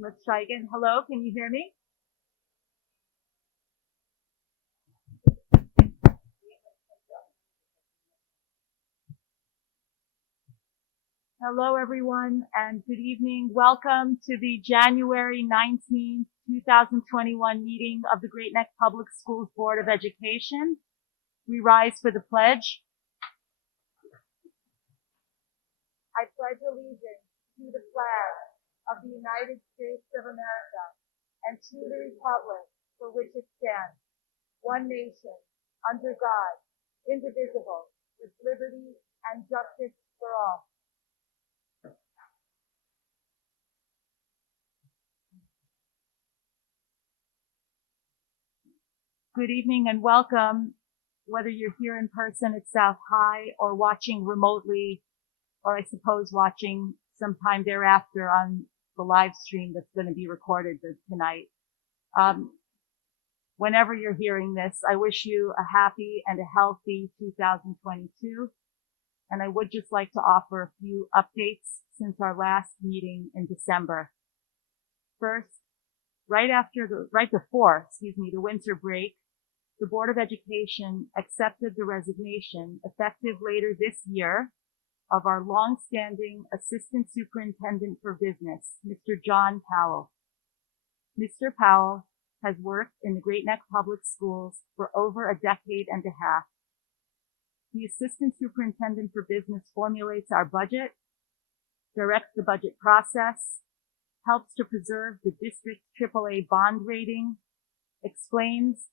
Let's try again. Hello, can you hear me? Hello, everyone, and good evening. Welcome to the January 19th, 2021 meeting of the Great Neck Public Schools Board of Education. We rise for the pledge. I pledge allegiance to the flag of the United States of America and to the republic for which it stands, one nation, under God, indivisible, with liberty and justice for all. Good evening and welcome, whether you're here in person at South High or watching remotely, or I suppose watching sometime thereafter on the live stream that's going to be recorded tonight. Whenever you're hearing this, I wish you a happy and a healthy 2022. And I would just like to offer a few updates since our last meeting in December. First, right before the winter break, the Board of Education accepted the resignation effective later this year of our long-standing Assistant Superintendent for Business, Mr. John Powell. Mr. Powell has worked in the Great Neck Public Schools for over a decade and a half. The Assistant Superintendent for Business formulates our budget, directs the budget process, helps to preserve the district's AAA bond rating, explains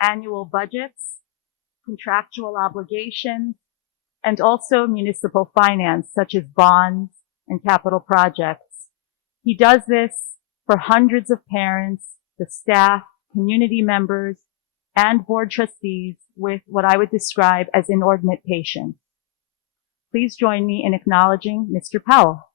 annual budgets, contractual obligations, and also municipal finance, such as bonds and capital projects. He does this for hundreds of parents, the staff, community members, and board trustees with what I would describe as inordinate patience. Please join me in acknowledging Mr. Powell.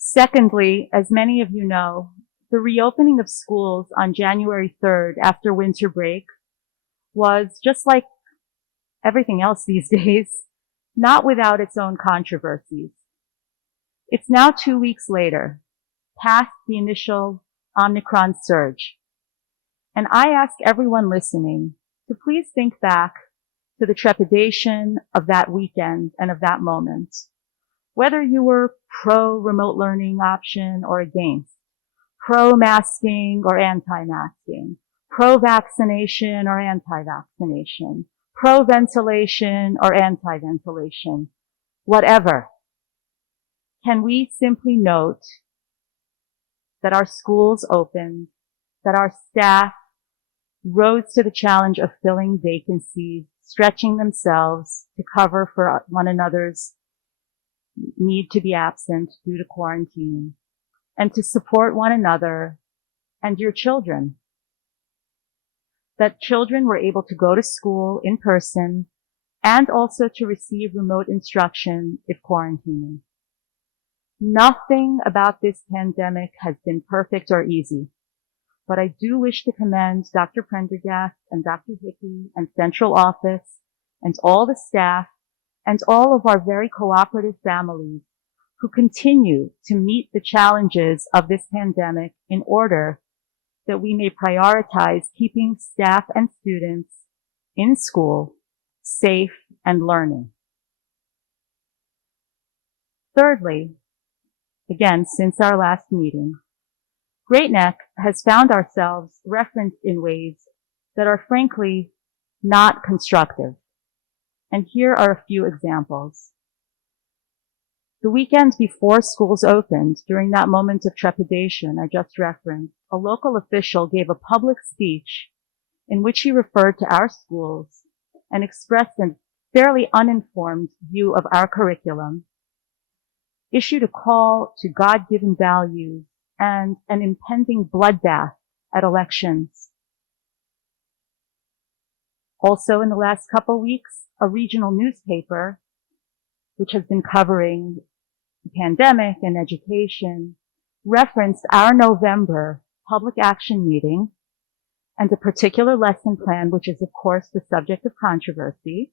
Secondly, as many of you know, the reopening of schools on January 3rd after winter break was, just like everything else these days, not without its own controversies. It's now 2 weeks later, past the initial Omicron surge, and I ask everyone listening to please think back to the trepidation of that weekend and of that moment. Whether you were pro-remote learning option or against, pro-masking or anti-masking, pro-vaccination or anti-vaccination, pro-ventilation or anti-ventilation, whatever, can we simply note that our schools opened, that our staff rose to the challenge of filling vacancies, stretching themselves to cover for one another's need to be absent due to quarantine, and to support one another and your children. That children were able to go to school in person and also to receive remote instruction if quarantining. Nothing about this pandemic has been perfect or easy, but I do wish to commend Dr. Prendergast and Dr. Hickey and Central Office and all the staff and all of our very cooperative families who continue to meet the challenges of this pandemic in order that we may prioritize keeping staff and students in school safe and learning. Thirdly, again, since our last meeting, Great Neck has found ourselves referenced in ways that are frankly not constructive. And here are a few examples. The weekend before schools opened, during that moment of trepidation I just referenced, a local official gave a public speech in which he referred to our schools and expressed a fairly uninformed view of our curriculum, issued a call to God-given values and an impending bloodbath at elections. Also, in the last couple weeks, a regional newspaper, which has been covering the pandemic and education, referenced our November public action meeting and a particular lesson plan, which is, of course, the subject of controversy,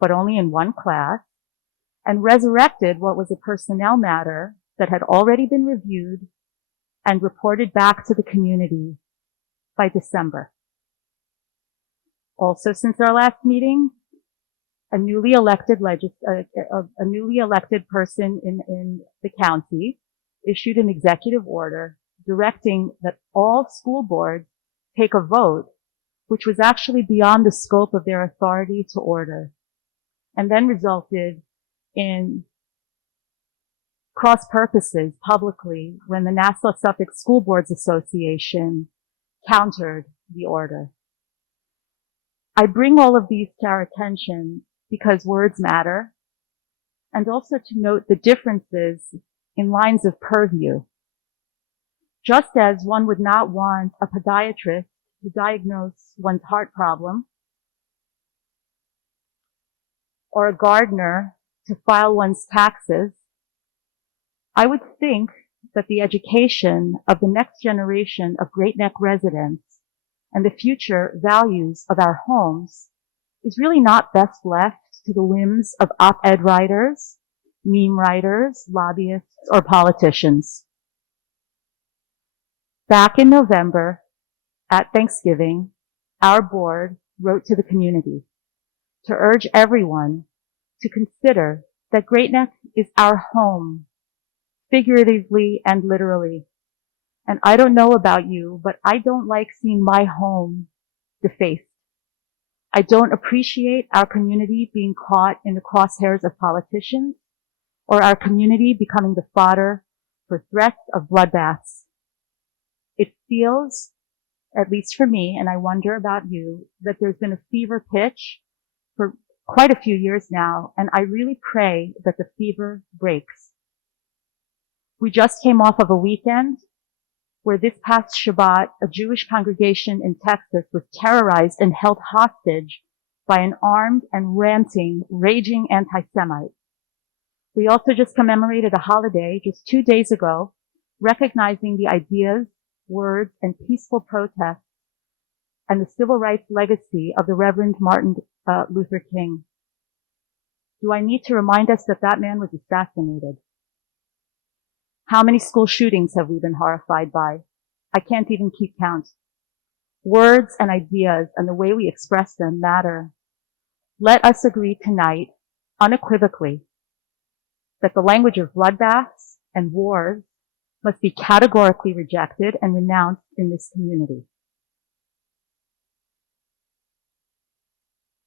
but only in one class, and resurrected what was a personnel matter that had already been reviewed and reported back to the community by December. Also, since our last meeting, a newly elected person in the county issued an executive order directing that all school boards take a vote, which was actually beyond the scope of their authority to order, and then resulted in cross purposes publicly when the Nassau-Suffolk School Boards Association countered the order. I bring all of these to our attention because words matter, and also to note the differences in lines of purview. Just as one would not want a podiatrist to diagnose one's heart problem, or a gardener to file one's taxes, I would think that the education of the next generation of Great Neck residents and the future values of our homes is really not best left to the whims of op-ed writers, meme writers, lobbyists, or politicians. Back in November, at Thanksgiving, our board wrote to the community to urge everyone to consider that Great Neck is our home, figuratively and literally. And I don't know about you, but I don't like seeing my home defaced. I don't appreciate our community being caught in the crosshairs of politicians or our community becoming the fodder for threats of bloodbaths. It feels, at least for me, and I wonder about you, that there's been a fever pitch for quite a few years now, and I really pray that the fever breaks. We just came off of a weekend where this past Shabbat, a Jewish congregation in Texas was terrorized and held hostage by an armed and ranting, raging anti-Semite. We also just commemorated a holiday just 2 days ago, recognizing the ideas, words, and peaceful protests and the civil rights legacy of the Reverend Martin Luther King. Do I need to remind us that that man was assassinated? How many school shootings have we been horrified by? I can't even keep count. Words and ideas and the way we express them matter. Let us agree tonight, unequivocally, that the language of bloodbaths and wars must be categorically rejected and renounced in this community.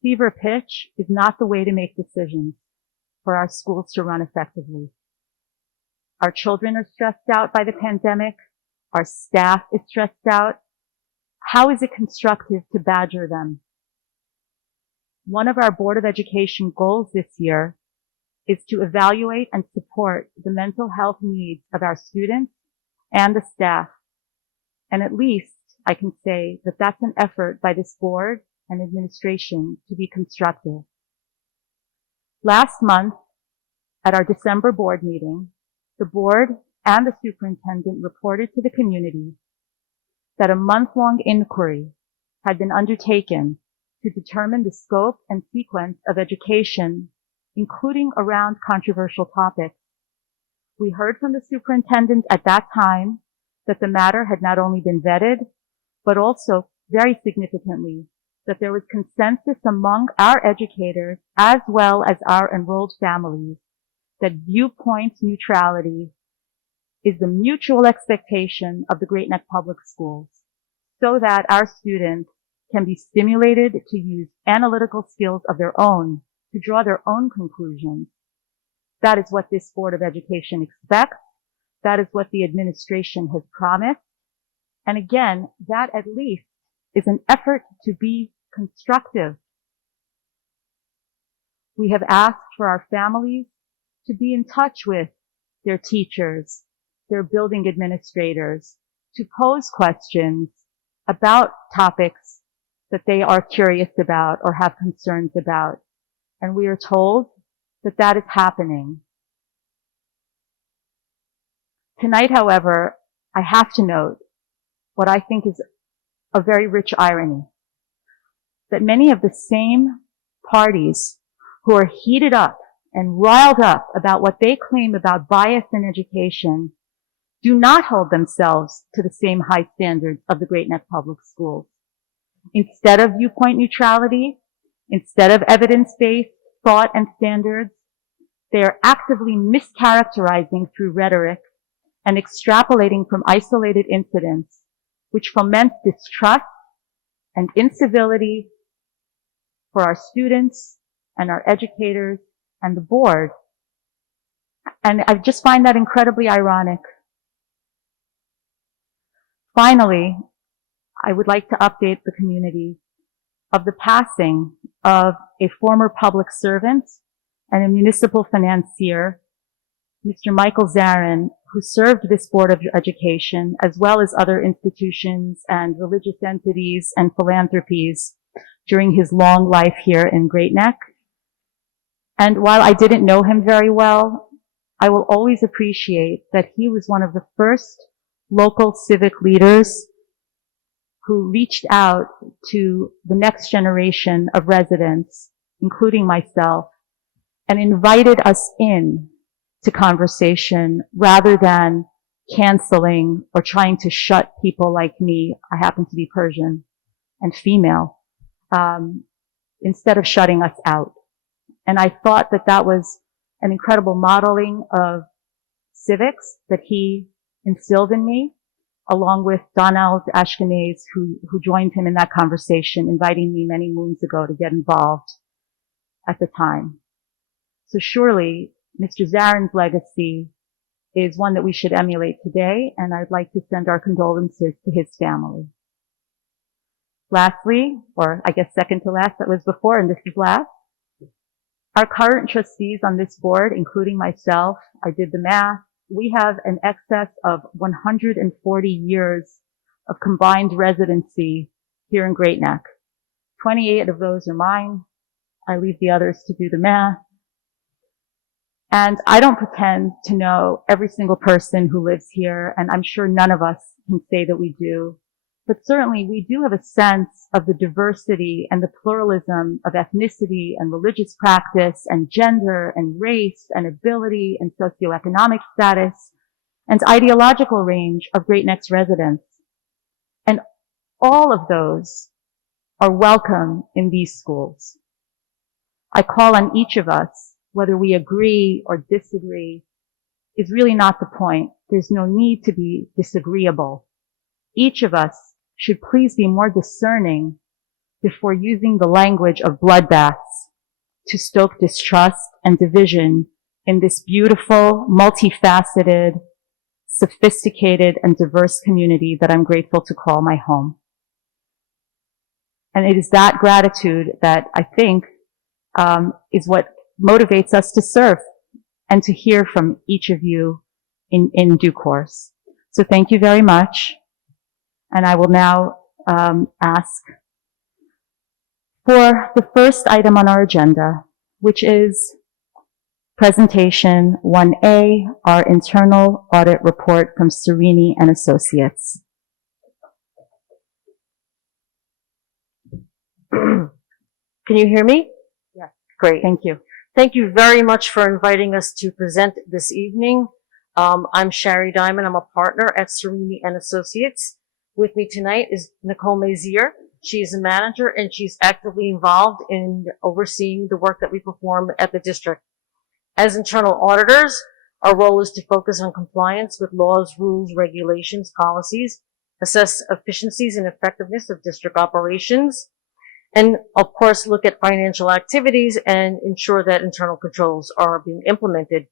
Fever pitch is not the way to make decisions for our schools to run effectively. Our children are stressed out by the pandemic. Our staff is stressed out. How is it constructive to badger them? One of our Board of Education goals this year is to evaluate and support the mental health needs of our students and the staff. And at least I can say that that's an effort by this board and administration to be constructive. Last month, at our December board meeting, the board and the superintendent reported to the community that a month-long inquiry had been undertaken to determine the scope and sequence of education, including around controversial topics. We heard from the superintendent at that time that the matter had not only been vetted, but also, very significantly, that there was consensus among our educators as well as our enrolled families that viewpoint neutrality is the mutual expectation of the Great Neck Public Schools so that our students can be stimulated to use analytical skills of their own to draw their own conclusions. That is what this Board of Education expects. That is what the administration has promised. And again, that at least is an effort to be constructive. We have asked for our families to be in touch with their teachers, their building administrators, to pose questions about topics that they are curious about or have concerns about. And we are told that that is happening. Tonight, however, I have to note what I think is a very rich irony, that many of the same parties who are heated up and riled up about what they claim about bias in education do not hold themselves to the same high standards of the Great Neck Public Schools. Instead of viewpoint neutrality, instead of evidence-based thought and standards, they are actively mischaracterizing through rhetoric and extrapolating from isolated incidents, which foment distrust and incivility for our students and our educators and the board. And I just find that incredibly ironic. Finally, I would like to update the community of the passing of a former public servant and a municipal financier, Mr. Michael Zarin, who served this Board of Education as well as other institutions and religious entities and philanthropies during his long life here in Great Neck. And while I didn't know him very well, I will always appreciate that he was one of the first local civic leaders who reached out to the next generation of residents, including myself, and invited us in to conversation rather than canceling or trying to shut people like me. I happen to be Persian and female, instead of shutting us out. And I thought that that was an incredible modeling of civics that he instilled in me, along with Donald Ashkenaz, who joined him in that conversation, inviting me many moons ago to get involved at the time. So surely Mr. Zarin's legacy is one that we should emulate today, and I'd like to send our condolences to his family. Lastly, or I guess second to last, that was before and this is last, our current trustees on this board, including myself, I did the math, we have an excess of 140 years of combined residency here in Great Neck. 28 of those are mine. I leave the others to do the math. And I don't pretend to know every single person who lives here, and I'm sure none of us can say that we do. But certainly we do have a sense of the diversity and the pluralism of ethnicity and religious practice and gender and race and ability and socioeconomic status and ideological range of Great Neck's residents. And all of those are welcome in these schools. I call on each of us, whether we agree or disagree, is really not the point. There's no need to be disagreeable. Each of us should please be more discerning before using the language of bloodbaths to stoke distrust and division in this beautiful, multifaceted, sophisticated, and diverse community that I'm grateful to call my home. And it is that gratitude that I think is what motivates us to serve and to hear from each of you in due course. So thank you very much. And I will now ask for the first item on our agenda, which is presentation 1A, our internal audit report from Cerrini and Associates. Can you hear me? Yes. Great. Thank you. Thank you very much for inviting us to present this evening. I'm Sherry Diamond. I'm a partner at Cerrini and Associates. With me tonight is Nicole Mazier. She is a manager and she's actively involved in overseeing the work that we perform at the district. As internal auditors, our role is to focus on compliance with laws, rules, regulations, policies, assess efficiencies and effectiveness of district operations, and of course look at financial activities and ensure that internal controls are being implemented.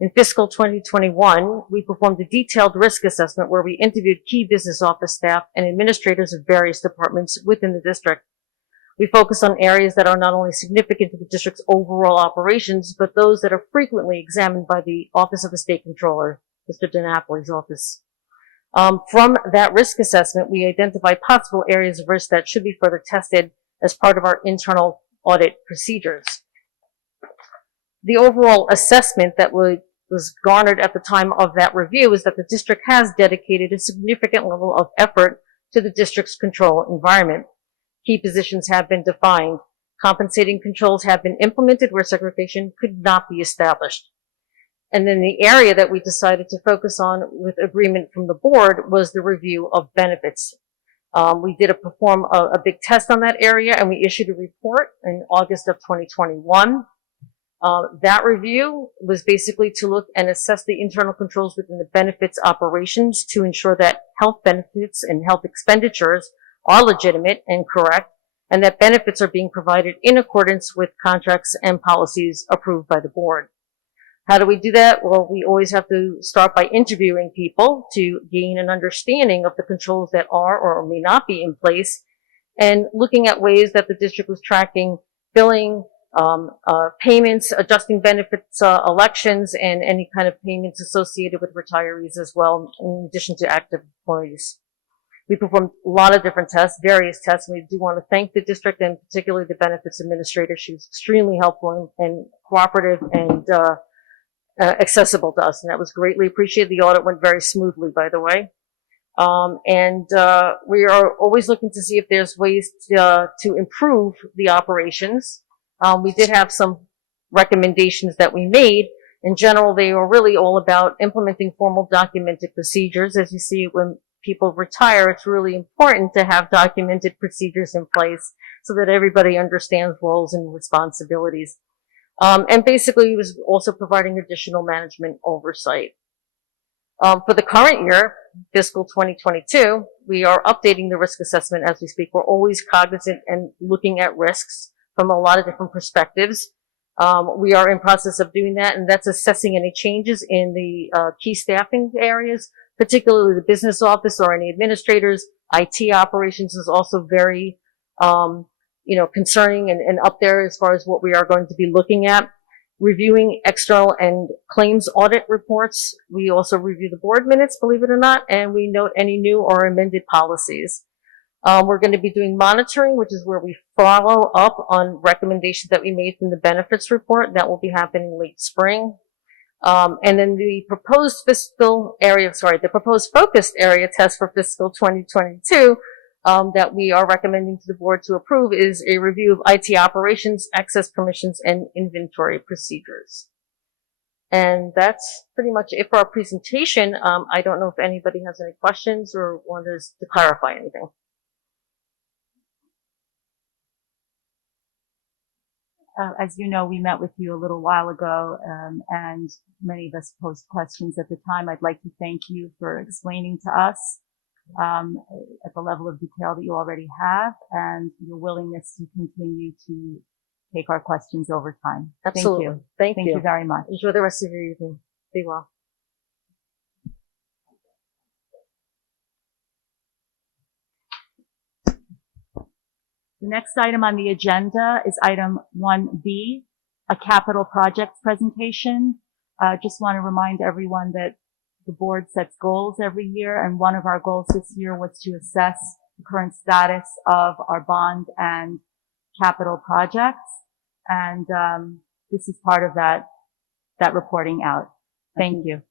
In fiscal 2021, we performed a detailed risk assessment where we interviewed key business office staff and administrators of various departments within the district. We focused on areas that are not only significant to the district's overall operations, but those that are frequently examined by the Office of the State Controller, Mr. DiNapoli's office. From that risk assessment, we identified possible areas of risk that should be further tested as part of our internal audit procedures. The overall assessment that was garnered at the time of that review is that the district has dedicated a significant level of effort to the district's control environment. Key positions have been defined. Compensating controls have been implemented where segregation could not be established. And then the area that we decided to focus on with agreement from the board was the review of benefits. We did perform a big test on that area, and we issued a report in August of 2021. That review was basically to look and assess the internal controls within the benefits operations to ensure that health benefits and health expenditures are legitimate and correct, and that benefits are being provided in accordance with contracts and policies approved by the board. How do we do that? Well, we always have to start by interviewing people to gain an understanding of the controls that are or may not be in place, and looking at ways that the district was tracking billing, payments, adjusting benefits, elections, and any kind of payments associated with retirees as well, in addition to active employees. We performed a lot of different tests, various tests, and we do want to thank the district and particularly the benefits administrator. She was extremely helpful and cooperative and accessible to us, and that was greatly appreciated. The audit went very smoothly, by the way. We are always looking to see if there's ways to improve the operations. We did have some recommendations that we made. In general, they were really all about implementing formal documented procedures. As you see, when people retire, it's really important to have documented procedures in place so that everybody understands roles and responsibilities. And basically, he was also providing additional management oversight. For the current year, fiscal 2022, we are updating the risk assessment as we speak. We're always cognizant and looking at risks from a lot of different perspectives. We are in process of doing that, and that's assessing any changes in the key staffing areas, particularly the business office or any administrators. IT operations is also very concerning and up there as far as what we are going to be looking at. Reviewing external and claims audit reports. We also review the board minutes, believe it or not, and we note any new or amended policies. We're going to be doing monitoring, which is where we follow up on recommendations that we made from the benefits report. That will be happening late spring. And then the proposed focused area test for fiscal 2022 that we are recommending to the board to approve is a review of IT operations, access permissions, and inventory procedures. And that's pretty much it for our presentation. I don't know if anybody has any questions or wants to clarify anything. As you know, we met with you a little while ago, and many of us posed questions at the time. I'd like to thank you for explaining to us at the level of detail that you already have, and your willingness to continue to take our questions over time. Absolutely. Thank you very much. Enjoy the rest of your evening. Be well. The next item on the agenda is item 1B, a capital projects presentation. Just want to remind everyone that the board sets goals every year, and one of our goals this year was to assess the current status of our bond and capital projects. And this is part of that reporting out. Thank you.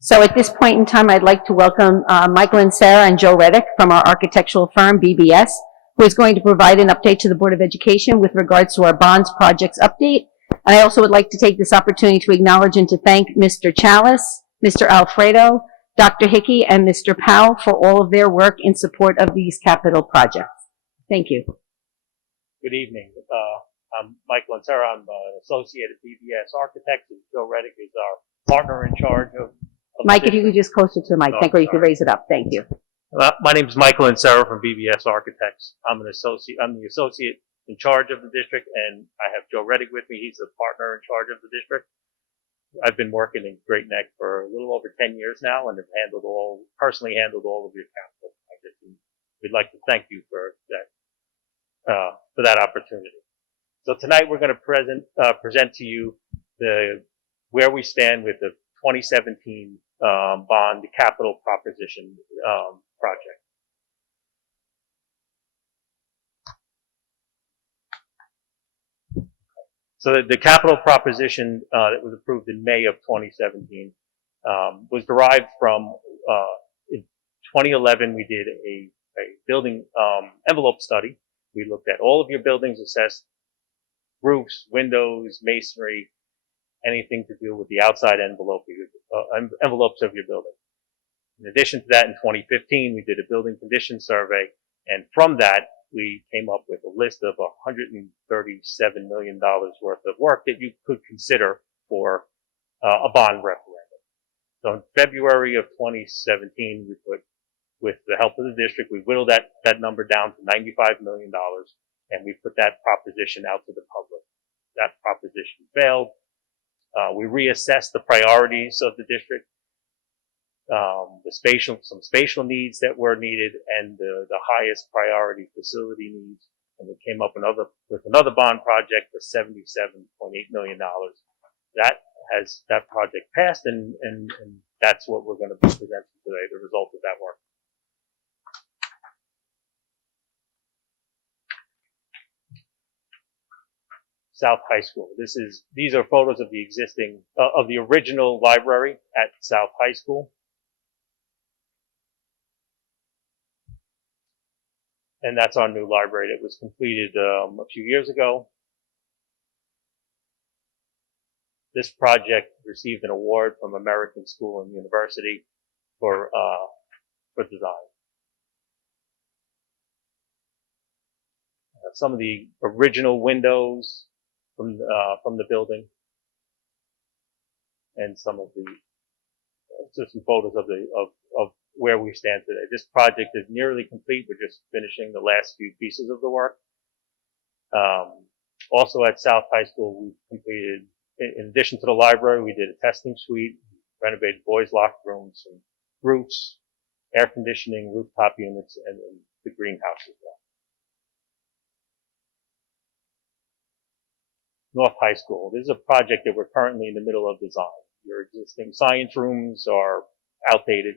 So at this point in time, I'd like to welcome Michael and Sarah and Joe Reddick from our architectural firm, BBS, who is going to provide an update to the Board of Education with regards to our bonds projects update. And I also would like to take this opportunity to acknowledge and to thank Mr. Chalice, Mr. Alfredo, Dr. Hickey, and Mr. Powell for all of their work in support of these capital projects. Thank you. Good evening. I'm Michael and Sarah. I'm an associate at BBS Architects, and Joe Reddick is our partner in charge of Mike, if you could just closer to the mic, thank you. You could raise it up. Thank you. My name is Michael and Sarah from BBS Architects. I'm the associate in charge of the district, and I have Joe Reddick with me. He's the partner in charge of the district. I've been working in Great Neck for a little over 10 years now, and have personally handled all of your capital projects. And we'd like to thank you for that opportunity. So tonight we're going to present to you where we stand with the 2017 bond, the capital proposition project. So the capital proposition that was approved in May of 2017 was derived from in 2011 we did a building envelope study. We looked at all of your buildings, assessed roofs, windows, masonry, anything to do with the outside envelopes of your building. In addition to that, in 2015, we did a building condition survey, and from that, we came up with a list of $137 million worth of work that you could consider for a bond referendum. So in February of 2017, we put, with the help of the district, we whittled that number down to $95 million, and we put that proposition out to the public. That proposition failed. We reassessed the priorities of the district, some spatial needs that were needed, and the highest priority facility needs. And we came up with another bond project for $77.8 million. That project passed, and that's what we're going to be presenting today, the result of that work. South High School. These are photos of the existing, of the original library at South High School. And that's our new library that was completed a few years ago. This project received an award from American School and University for design. Some of the original windows from the building, and some photos of where we stand today. This project is nearly complete. We're just finishing the last few pieces of the work. Also at South High School, we completed, in addition to the library, we did a testing suite, renovated boys' locker rooms, and roofs, air conditioning, rooftop units, and the greenhouse as well. North High School. This is a project that we're currently in the middle of design. Your existing science rooms are outdated,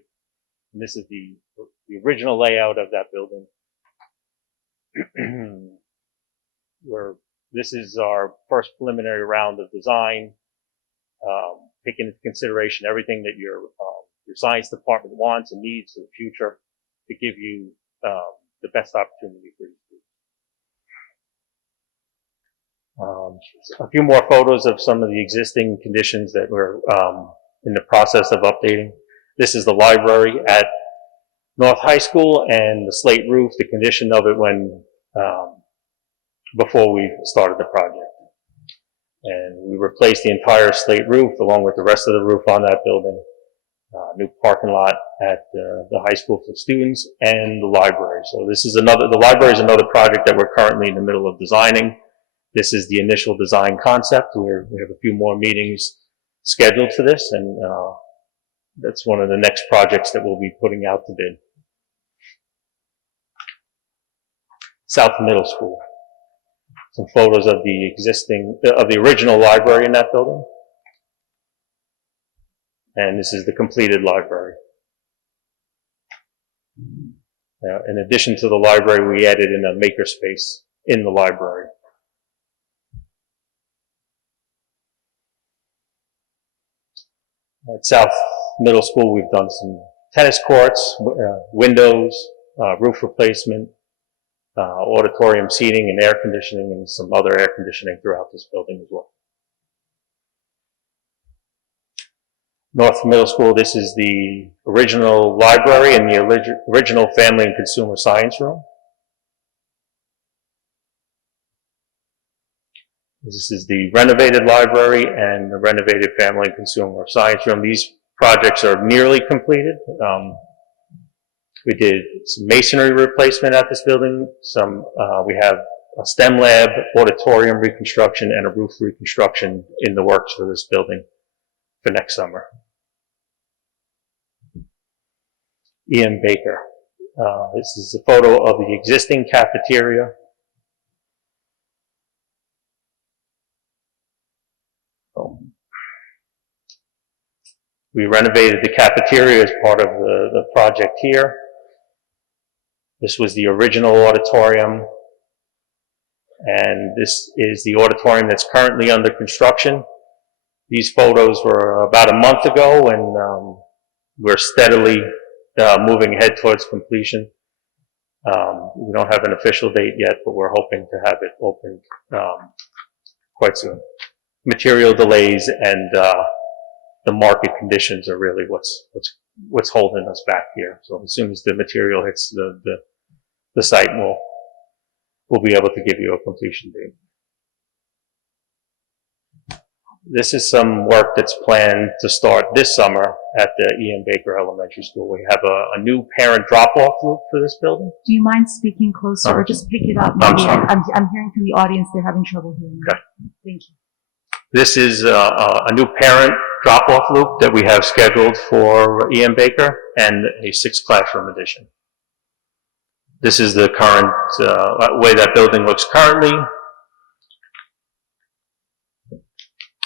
and this is the original layout of that building. This is our first preliminary round of design, taking into consideration everything that your science department wants and needs for the future to give you the best opportunity for you. A few more photos of some of the existing conditions that we're in the process of updating. This is the library at North High School, and the slate roof, the condition of it when before we started the project. And we replaced the entire slate roof along with the rest of the roof on that building. New parking lot at the high school for students, and the library. So the library is another project that we're currently in the middle of designing. This is the initial design concept. We have a few more meetings scheduled for this, and that's one of the next projects that we'll be putting out to bid. South Middle School. Some photos of the original library in that building. And this is the completed library. In addition to the library, we added in a makerspace in the library. At South Middle School, we've done some tennis courts, windows, roof replacement, auditorium seating and air conditioning, and some other air conditioning throughout this building as well. North Middle School, this is the original library and the original family and consumer science room. This is the renovated library and the renovated family and consumer science room. These projects are nearly completed. We did some masonry replacement at this building. We have a STEM lab, auditorium reconstruction, and a roof reconstruction in the works for this building for next summer. Ian Baker. This is a photo of the existing cafeteria. We renovated the cafeteria as part of the project here. This was the original auditorium, and this is the auditorium that's currently under construction. These photos were about a month ago, and we're steadily moving ahead towards completion. We don't have an official date yet, but we're hoping to have it opened quite soon. Material delays and the market conditions are really what's holding us back here. So as soon as the material hits the site, we'll be able to give you a completion date. This is some work that's planned to start this summer at the E.M. Baker Elementary School. We have a new parent drop-off route for this building. Do you mind speaking closer or just pick it up? I'm sorry. I'm hearing from the audience they're having trouble hearing. Okay. Thank you. This is a new parent drop-off loop that we have scheduled for E.M. Baker and a 6th classroom addition. This is the current way that building looks currently,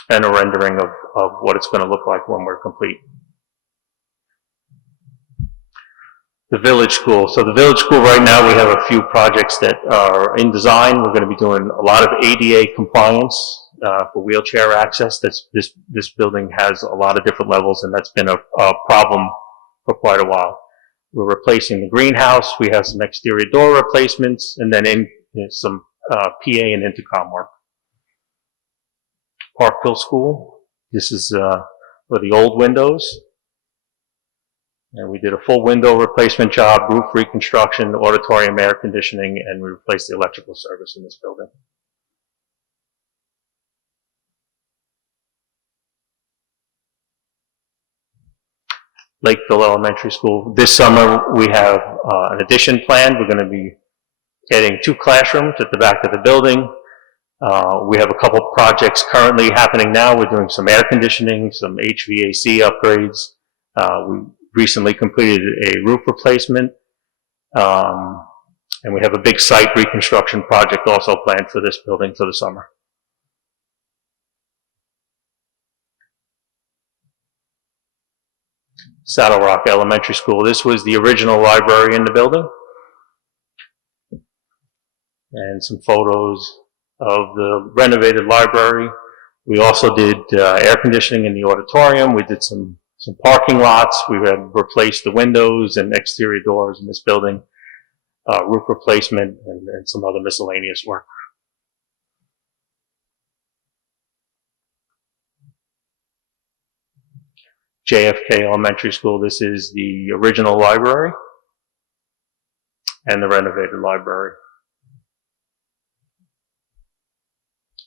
and a rendering of what it's going to look like when we're complete. The village school. So the village school right now, we have a few projects that are in design. We're going to be doing a lot of ADA compliance for wheelchair access. This building has a lot of different levels, and that's been a problem for quite a while. We're replacing the greenhouse. We have some exterior door replacements, and then some PA and intercom work. Parkville School. This is for the old windows. And we did a full window replacement job, roof reconstruction, auditorium air conditioning, and we replaced the electrical service in this building. Lakeville Elementary School. This summer we have an addition planned. We're going to be adding 2 classrooms at the back of the building. We have a couple projects currently happening now. We're doing some air conditioning, some HVAC upgrades. We recently completed a roof replacement. And we have a big site reconstruction project also planned for this building for the summer. Saddle Rock Elementary School. This was the original library in the building. And some photos of the renovated library. We also did air conditioning in the auditorium. We did some parking lots. We had replaced the windows and exterior doors in this building, roof replacement, and some other miscellaneous work. JFK Elementary School. This is the original library and the renovated library.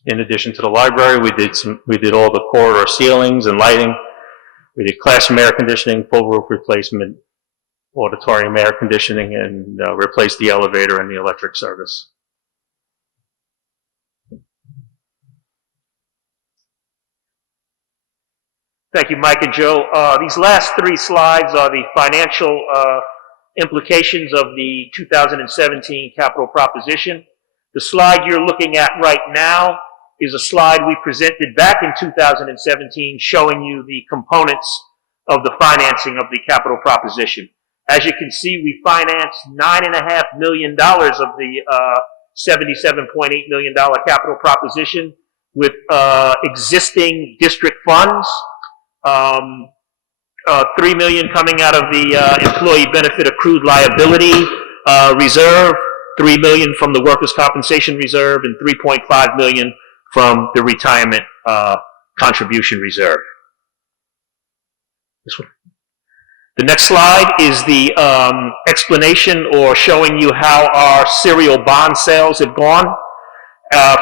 In addition to the library, we did all the corridor ceilings and lighting. We did classroom air conditioning, full roof replacement, auditorium air conditioning, and replaced the elevator and the electric service. Thank you, Mike and Joe. These last 3 slides are the financial implications of the 2017 capital proposition. The slide you're looking at right now is a slide we presented back in 2017 showing you the components of the financing of the capital proposition. As you can see, we financed $9.5 million of the $77.8 million capital proposition with existing district funds, $3 million coming out of the employee benefit accrued liability reserve, $3 million from the workers' compensation reserve, and $3.5 million from the retirement contribution reserve. This one. The next slide is the explanation or showing you how our serial bond sales have gone.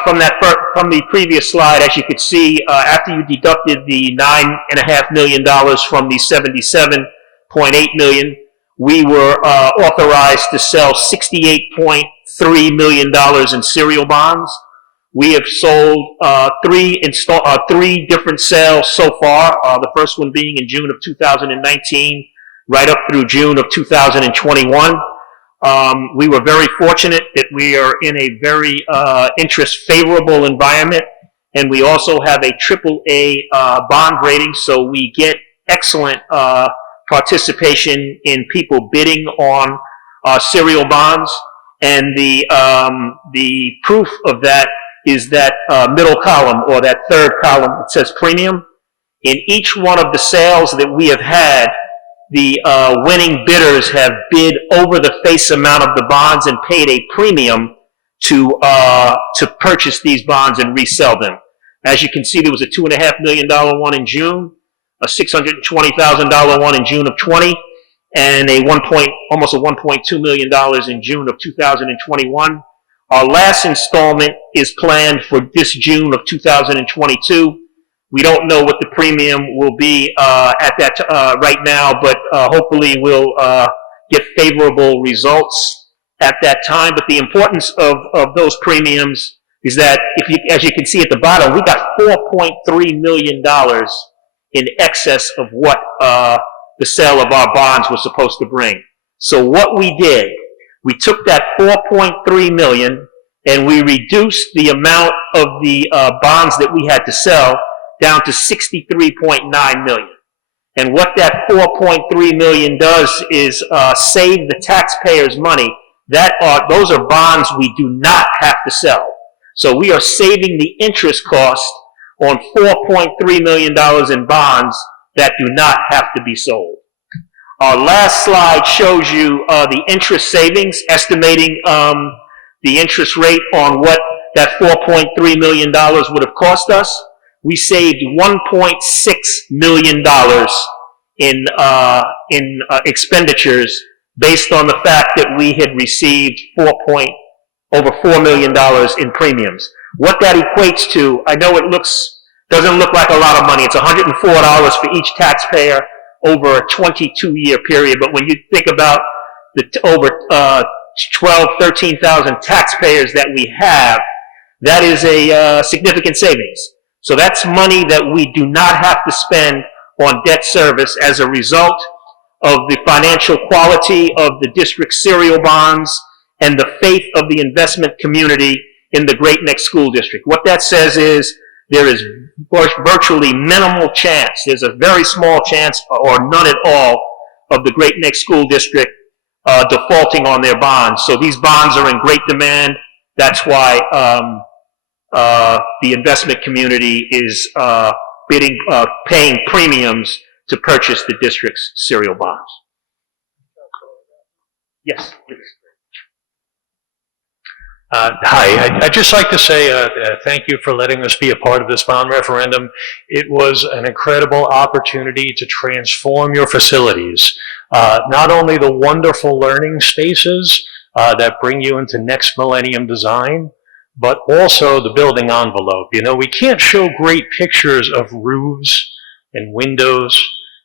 From the previous slide, as you could see, after you deducted the $9.5 million from the $77.8 million, we were authorized to sell $68.3 million in serial bonds. We have sold 3 different sales so far, the first one being in June of 2019, right up through June of 2021. We were very fortunate that we are in a very interest-favorable environment, and we also have a AAA bond rating, so we get excellent participation in people bidding on serial bonds, and the proof of that is that middle column, or that third column that says premium. In each one of the sales that we have had, the winning bidders have bid over the face amount of the bonds and paid a premium to purchase these bonds and resell them. As you can see, there was a $2.5 million one in June, a $620,000 one in June of 20, and almost a $1.2 million in June of 2021. Our last installment is planned for this June of 2022. We don't know what the premium will be at that right now, but hopefully we'll get favorable results at that time. But the importance of those premiums is that, as you can see at the bottom, we got $4.3 million in excess of what the sale of our bonds was supposed to bring. So what we did, we took that $4.3 million and we reduced the amount of the bonds that we had to sell down to $63.9 million. And what that $4.3 million does is save the taxpayers money. Those are bonds we do not have to sell. So we are saving the interest cost on $4.3 million in bonds that do not have to be sold. Our last slide shows you the interest savings, estimating the interest rate on what that $4.3 million would have cost us. We saved $1.6 million in expenditures based on the fact that we had received over $4 million in premiums. What that equates to, I know it doesn't look like a lot of money. It's $104 for each taxpayer over a 22-year period. But when you think about the over 13,000 taxpayers that we have, that is a significant savings. So that's money that we do not have to spend on debt service as a result of the financial quality of the district serial bonds and the faith of the investment community in the Great Neck School District. What that says is there is virtually minimal chance, there's a very small chance or none at all of the Great Neck School District defaulting on their bonds. So these bonds are in great demand. That's why the investment community is paying premiums to purchase the district's serial bonds. Yes, please. Hi, I'd just like to say thank you for letting us be a part of this bond referendum. It was an incredible opportunity to transform your facilities. Not only the wonderful learning spaces that bring you into next millennium design, but also the building envelope. You know, we can't show great pictures of roofs and windows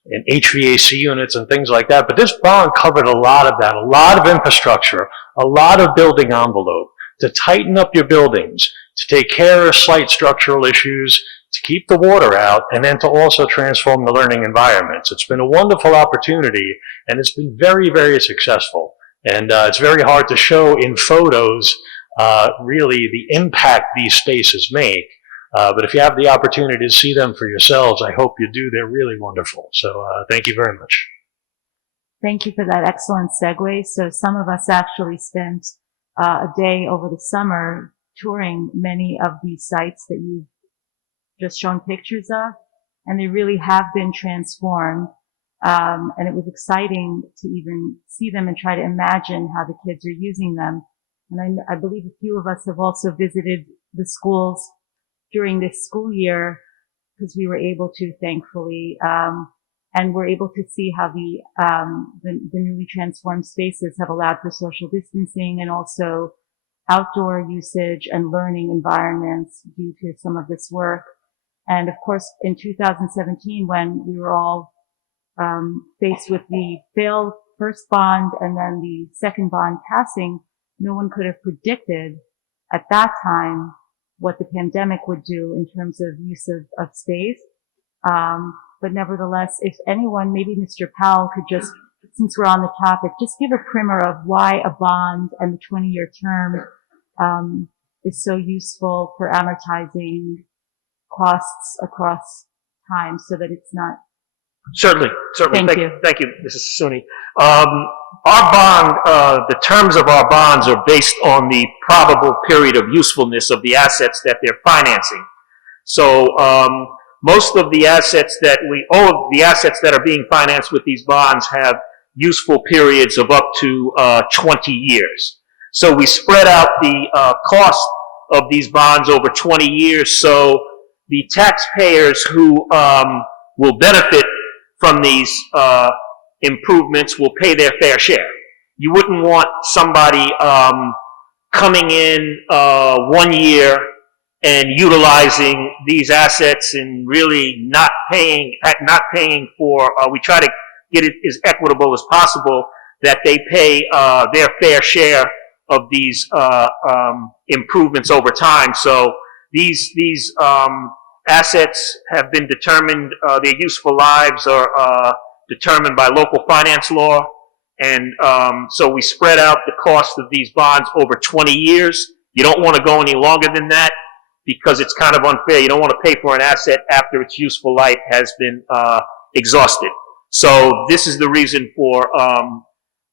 and HVAC units and things like that, but this bond covered a lot of that, a lot of infrastructure, a lot of building envelope to tighten up your buildings, to take care of slight structural issues, to keep the water out, and then to also transform the learning environments. It's been a wonderful opportunity, and it's been very, very successful. And it's very hard to show in photos really the impact these spaces make. But if you have the opportunity to see them for yourselves, I hope you do. They're really wonderful. So thank you very much. Thank you for that excellent segue. So some of us actually spent a day over the summer touring many of these sites that you've just shown pictures of, and they really have been transformed. And it was exciting to even see them and try to imagine how the kids are using them. And I believe a few of us have also visited the schools during this school year because we were able to, thankfully, and we're able to see how the newly transformed spaces have allowed for social distancing and also outdoor usage and learning environments due to some of this work. And of course, in 2017, when we were all faced with the failed first bond and then the second bond passing, no one could have predicted at that time what the pandemic would do in terms of use of space. But nevertheless, if anyone, maybe Mr. Powell could just, since we're on the topic, just give a primer of why a bond and the 20-year term is so useful for amortizing costs across time so that it's not Certainly. Thank you. Thank you, Mrs. Sassooni. Our bond, the terms of our bonds are based on the probable period of usefulness of the assets that they're financing. So, most of the assets all of the assets that are being financed with these bonds have useful periods of up to 20 years. So we spread out the cost of these bonds over 20 years, so the taxpayers who will benefit from these improvements will pay their fair share. You wouldn't want somebody coming in 1 year and utilizing these assets and really not paying for, we try to get it as equitable as possible, that they pay their fair share of these improvements over time. So these assets have been determined, their useful lives are determined by local finance law, and so we spread out the cost of these bonds over 20 years. You don't want to go any longer than that because it's kind of unfair. You don't want to pay for an asset after its useful life has been exhausted. So this is the reason for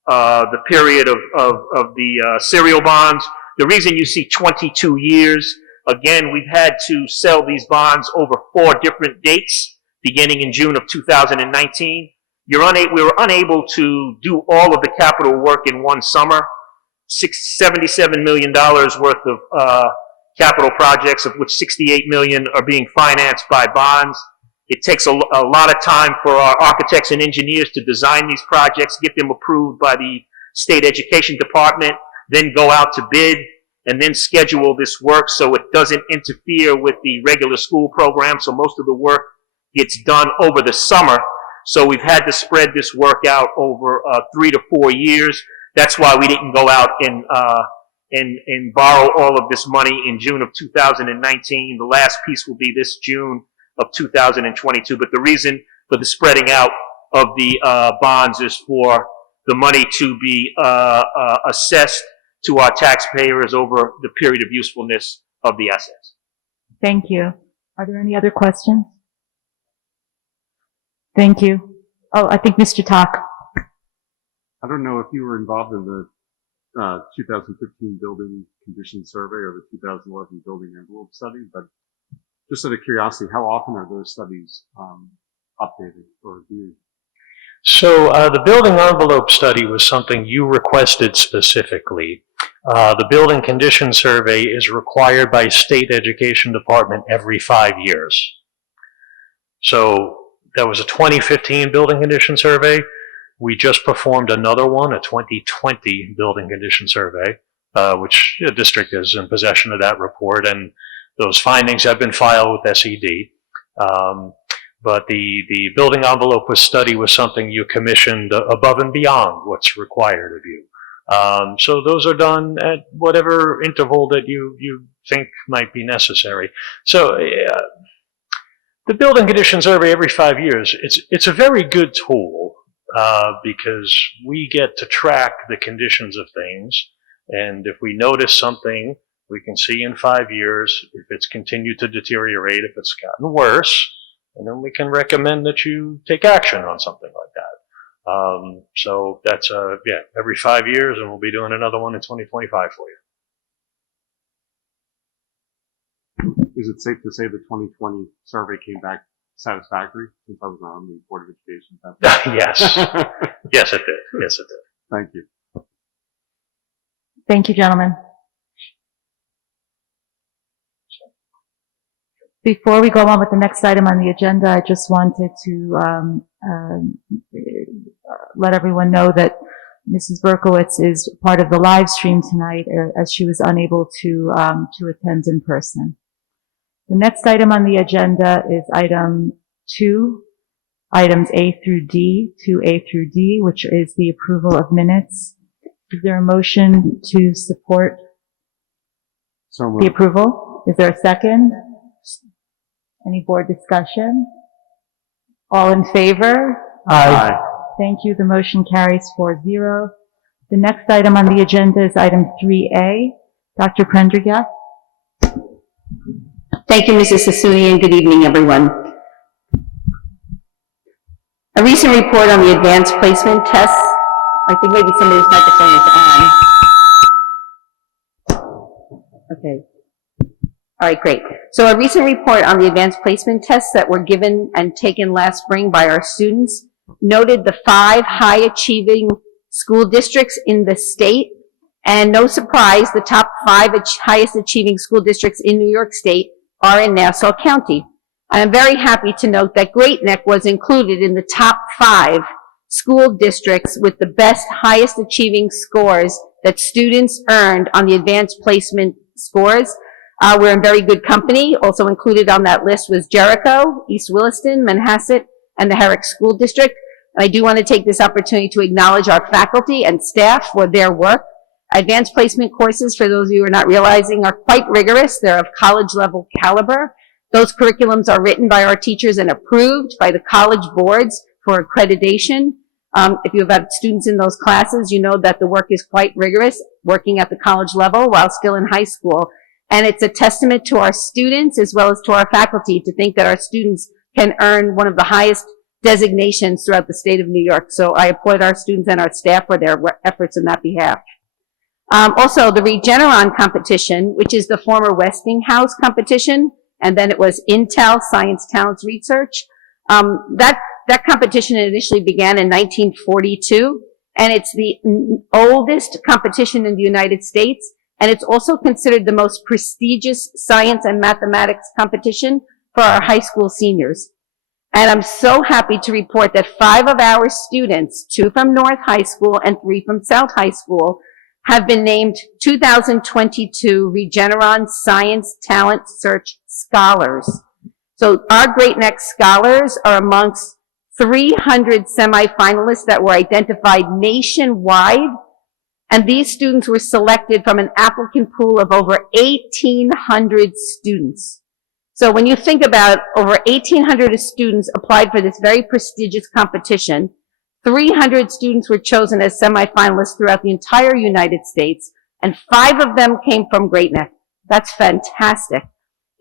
the period of the serial bonds. The reason you see 22 years, again, we've had to sell these bonds over 4 different dates, beginning in June of 2019. We were unable to do all of the capital work in one summer. $77 million worth of capital projects, of which $68 million are being financed by bonds. It takes a lot of time for our architects and engineers to design these projects, get them approved by the state education department, then go out to bid, and then schedule this work so it doesn't interfere with the regular school program. So most of the work gets done over the summer. So we've had to spread this work out over 3 to 4 years. That's why we didn't go out and borrow all of this money in June of 2019. The last piece will be this June of 2022. But the reason for the spreading out of the bonds is for the money to be assessed to our taxpayers over the period of usefulness of the assets. Thank you. Are there any other questions? Thank you. Oh, I think Mr. Tak. I don't know if you were involved in the 2015 building condition survey or the 2011 building envelope study, but just out of curiosity, how often are those studies updated or reviewed? So the building envelope study was something you requested specifically. The building condition survey is required by state education department every 5 years. So that was a 2015 building condition survey. We just performed another one, a 2020 building condition survey, which the district is in possession of that report, and those findings have been filed with SED. But the building envelope study was something you commissioned above and beyond what's required of you. So those are done at whatever interval that you think might be necessary. So the building condition survey every 5 years, it's a very good tool because we get to track the conditions of things, and if we notice something, we can see in 5 years if it's continued to deteriorate, if it's gotten worse, and then we can recommend that you take action on something like that. So that's, every 5 years, and we'll be doing another one in 2025 for you. Is it safe to say the 2020 survey came back satisfactory, since I was on the Board of Education? Yes. Yes, it did. Yes, it did. Thank you. Thank you, gentlemen. Before we go on with the next item on the agenda, I just wanted to let everyone know that Mrs. Berkowitz is part of the live stream tonight, as she was unable to attend in person. The next item on the agenda is item 2, items A through D, 2A through D, which is the approval of minutes. Is there a motion to support the approval? Is there a second? Any board discussion? All in favor? Aye. Thank you. The motion carries 4-0. The next item on the agenda is item 3A. Dr. Prendergast? Thank you, Mrs. Sassooni, and good evening, everyone. A recent report on the advanced placement tests. I think maybe somebody's microphone is on. Okay. All right, great. So a recent report on the advanced placement tests that were given and taken last spring by our students noted the 5 high-achieving school districts in the state. And no surprise, the top 5 highest-achieving school districts in New York State are in Nassau County. I'm very happy to note that Great Neck was included in the top 5 school districts with the best, highest-achieving scores that students earned on the advanced placement scores. We're in very good company. Also included on that list was Jericho, East Williston, Manhasset, and the Herrick School District. And I do want to take this opportunity to acknowledge our faculty and staff for their work. Advanced placement courses, for those of you who are not realizing, are quite rigorous. They're of college-level caliber. Those curriculums are written by our teachers and approved by the college boards for accreditation. If you have had students in those classes, you know that the work is quite rigorous, working at the college level while still in high school. And it's a testament to our students as well as to our faculty to think that our students can earn one of the highest designations throughout the state of New York. So I applaud our students and our staff for their efforts in that behalf. Also, the Regeneron competition, which is the former Westinghouse competition, and then it was Intel Science Talents Research. That competition initially began in 1942, and it's the oldest competition in the United States, and it's also considered the most prestigious science and mathematics competition for our high school seniors. And I'm so happy to report that 5 of our students, 2 from North High School and 3 from South High School, have been named 2022 Regeneron Science Talent Search Scholars. So our Great Neck Scholars are amongst 300 semifinalists that were identified nationwide, and these students were selected from an applicant pool of over 1,800 students. So when you think about over 1,800 students applied for this very prestigious competition, 300 students were chosen as semifinalists throughout the entire United States, and 5 of them came from Great Neck. That's fantastic.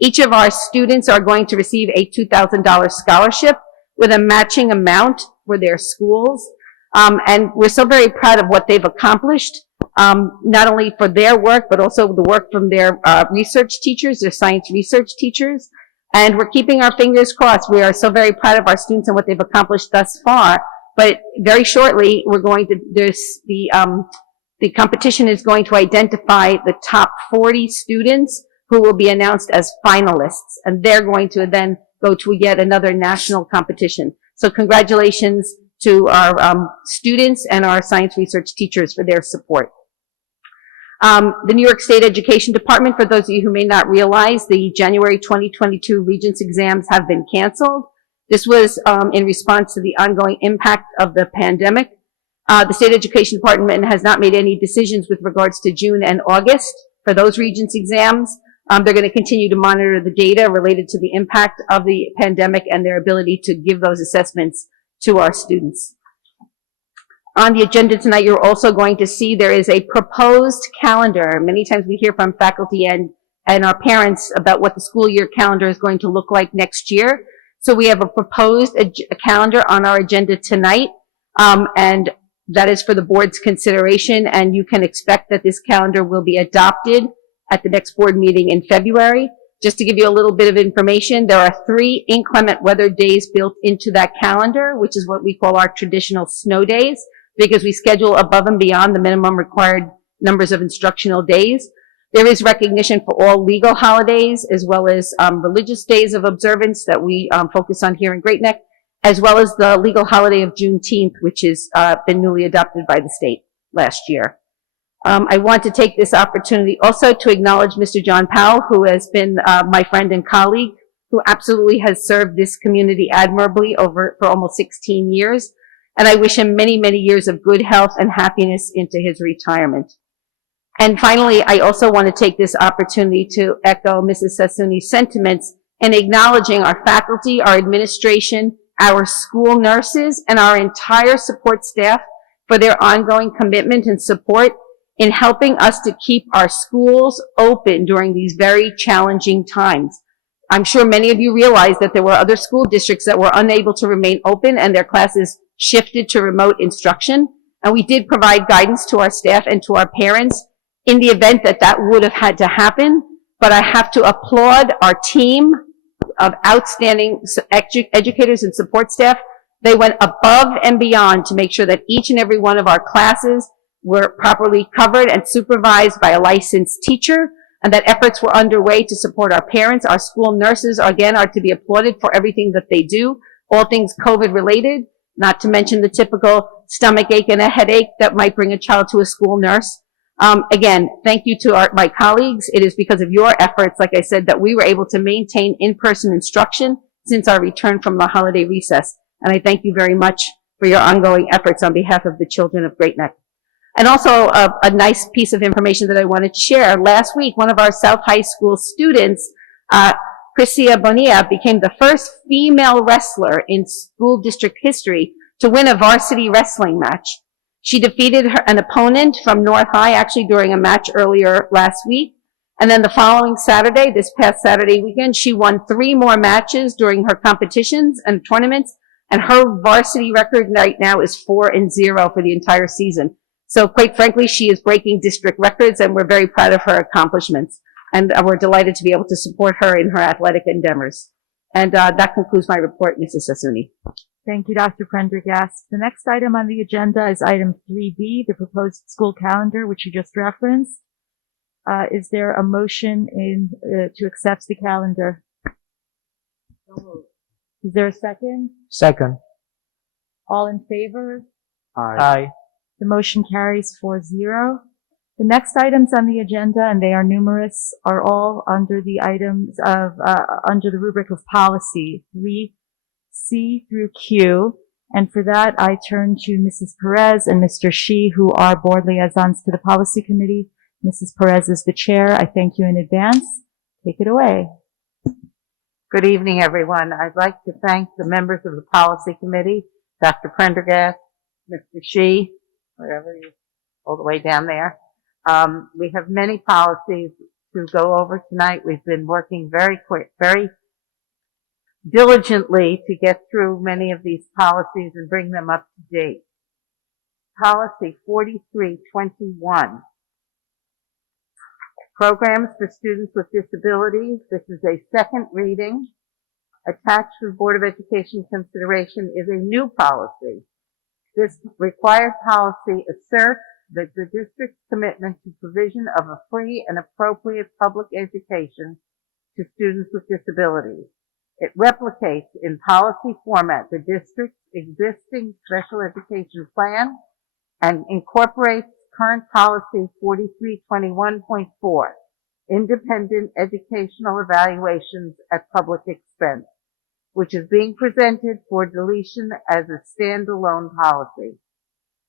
Each of our students are going to receive a $2,000 scholarship with a matching amount for their schools. And we're so very proud of what they've accomplished, not only for their work, but also the work from their research teachers, their science research teachers. And we're keeping our fingers crossed. We are so very proud of our students and what they've accomplished thus far. But very shortly, we're going to, the competition is going to identify the top 40 students who will be announced as finalists. And they're going to then go to yet another national competition. So congratulations to our students and our science research teachers for their support. The New York State Education Department, for those of you who may not realize, the January 2022 Regents exams have been canceled. This was in response to the ongoing impact of the pandemic. The State Education Department has not made any decisions with regards to June and August for those Regents exams. They're going to continue to monitor the data related to the impact of the pandemic and their ability to give those assessments to our students. On the agenda tonight, you're also going to see there is a proposed calendar. Many times we hear from faculty and our parents about what the school year calendar is going to look like next year. So we have a proposed a calendar on our agenda tonight, and that is for the board's consideration, and you can expect that this calendar will be adopted at the next board meeting in February. Just to give you a little bit of information, there are 3 inclement weather days built into that calendar, which is what we call our traditional snow days, because we schedule above and beyond the minimum required numbers of instructional days. There is recognition for all legal holidays, as well as religious days of observance that we focus on here in Great Neck, as well as the legal holiday of Juneteenth, which has been newly adopted by the state last year. I want to take this opportunity also to acknowledge Mr. John Powell, who has been my friend and colleague, who absolutely has served this community admirably for almost 16 years. And I wish him many, many years of good health and happiness into his retirement. And finally, I also want to take this opportunity to echo Mrs. Sassooni's sentiments in acknowledging our faculty, our administration, our school nurses, and our entire support staff for their ongoing commitment and support in helping us to keep our schools open during these very challenging times. I'm sure many of you realize that there were other school districts that were unable to remain open and their classes shifted to remote instruction. And we did provide guidance to our staff and to our parents in the event that that would have had to happen. But I have to applaud our team of outstanding educators and support staff. They went above and beyond to make sure that each and every one of our classes were properly covered and supervised by a licensed teacher, and that efforts were underway to support our parents. Our school nurses, again, are to be applauded for everything that they do, all things COVID related, not to mention the typical stomach ache and a headache that might bring a child to a school nurse. Again, thank you to my colleagues. It is because of your efforts, like I said, that we were able to maintain in-person instruction since our return from the holiday recess. And I thank you very much for your ongoing efforts on behalf of the children of Great Neck. And also a nice piece of information that I wanted to share. Last week, one of our South High School students, Christia Bonilla, became the first female wrestler in school district history to win a varsity wrestling match. She defeated an opponent from North High actually during a match earlier last week. And then the following Saturday, this past Saturday weekend, she won 3 more matches during her competitions and tournaments. And her varsity record right now is 4-0 for the entire season. So quite frankly, she is breaking district records, and we're very proud of her accomplishments. And we're delighted to be able to support her in her athletic endeavors. And that concludes my report, Mrs. Sassooni. Thank you, Dr. Prendergast. The next item on the agenda is item 3B, the proposed school calendar, which you just referenced. Is there a motion to accept the calendar? Is there a second? Second. All in favor? Aye. The motion carries 4-0. The next items on the agenda, and they are numerous, are all under the items of, under the rubric of policy, 3C through Q. And for that, I turn to Mrs. Perez and Mr. Shi, who are board liaisons to the policy committee. Mrs. Perez is the chair. I thank you in advance. Take it away. Good evening, everyone. I'd like to thank the members of the policy committee, Dr. Prendergast, Mr. Shi, wherever you, all the way down there. We have many policies to go over tonight. We've been working very diligently to get through many of these policies and bring them up to date. Policy 4321. Programs for students with disabilities. This is a second reading. Attached to the Board of Education consideration is a new policy. This required policy asserts that the district's commitment to provision of a free and appropriate public education to students with disabilities. It replicates in policy format the district's existing special education plan and incorporates current policy 4321.4, independent educational evaluations at public expense, which is being presented for deletion as a standalone policy.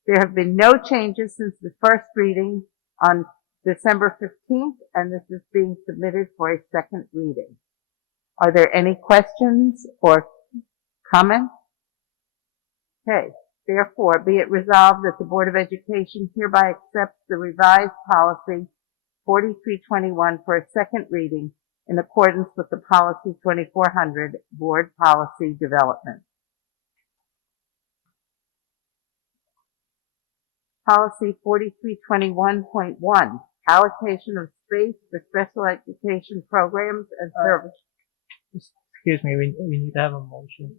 There have been no changes since the first reading on December 15th, and this is being submitted for a second reading. Are there any questions or comments? Okay. Therefore, be it resolved that the Board of Education hereby accepts the revised policy 4321 for a second reading in accordance with the policy 2400 board policy development. Policy 4321.1, allocation of space for special education programs and services. Excuse me, we need to have a motion.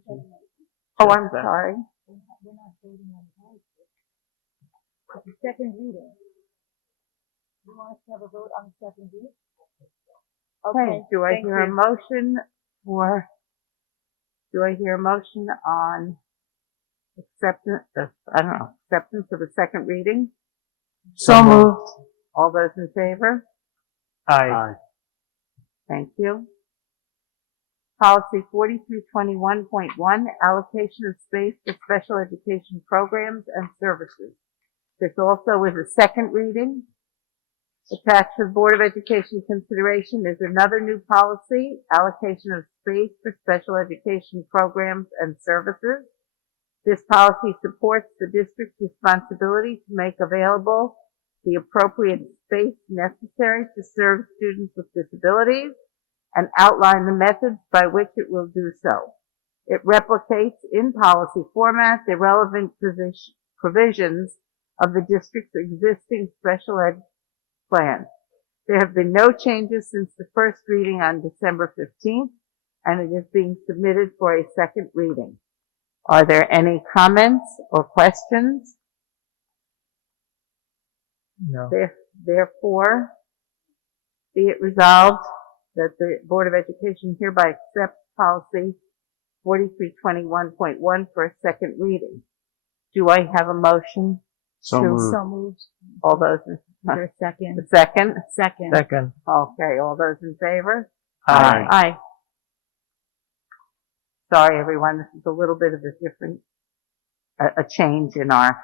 Oh, I'm sorry. We're not voting on the policy. It's a second reading. You want us to have a vote on the second reading? Okay, do I hear a motion on acceptance of the second reading? So moved. All those in favor? Aye. Thank you. Policy 4321.1, allocation of space for special education programs and services. This also is a second reading. Attached to the Board of Education consideration is another new policy, allocation of space for special education programs and services. This policy supports the district's responsibility to make available the appropriate space necessary to serve students with disabilities and outline the methods by which it will do so. It replicates in policy format the relevant provisions of the district's existing special ed plan. There have been no changes since the first reading on December 15th, and it is being submitted for a second reading. Are there any comments or questions? No. Therefore, be it resolved that the Board of Education hereby accepts policy 4321.1 for a second reading. Do I have a motion? So moved. So moved. All those in Is there a second? the second? Second. Second. Okay, all those in favor? Aye. Aye. Sorry, everyone, this is a little bit of a different, a change in our.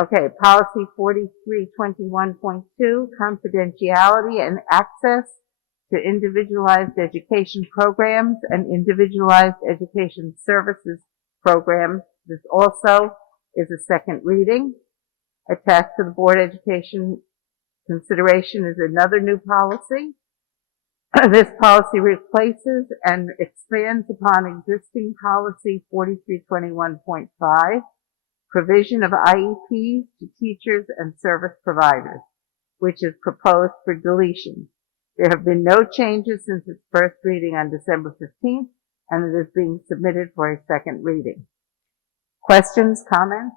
Okay, policy 4321.2, confidentiality and access to individualized education programs and individualized education services programs. This also is a second reading. Attached to the Board Education consideration is another new policy. This policy replaces and expands upon existing policy 4321.5, provision of IEPs to teachers and service providers, which is proposed for deletion. There have been no changes since its first reading on December 15th, and it is being submitted for a second reading. Questions, comments?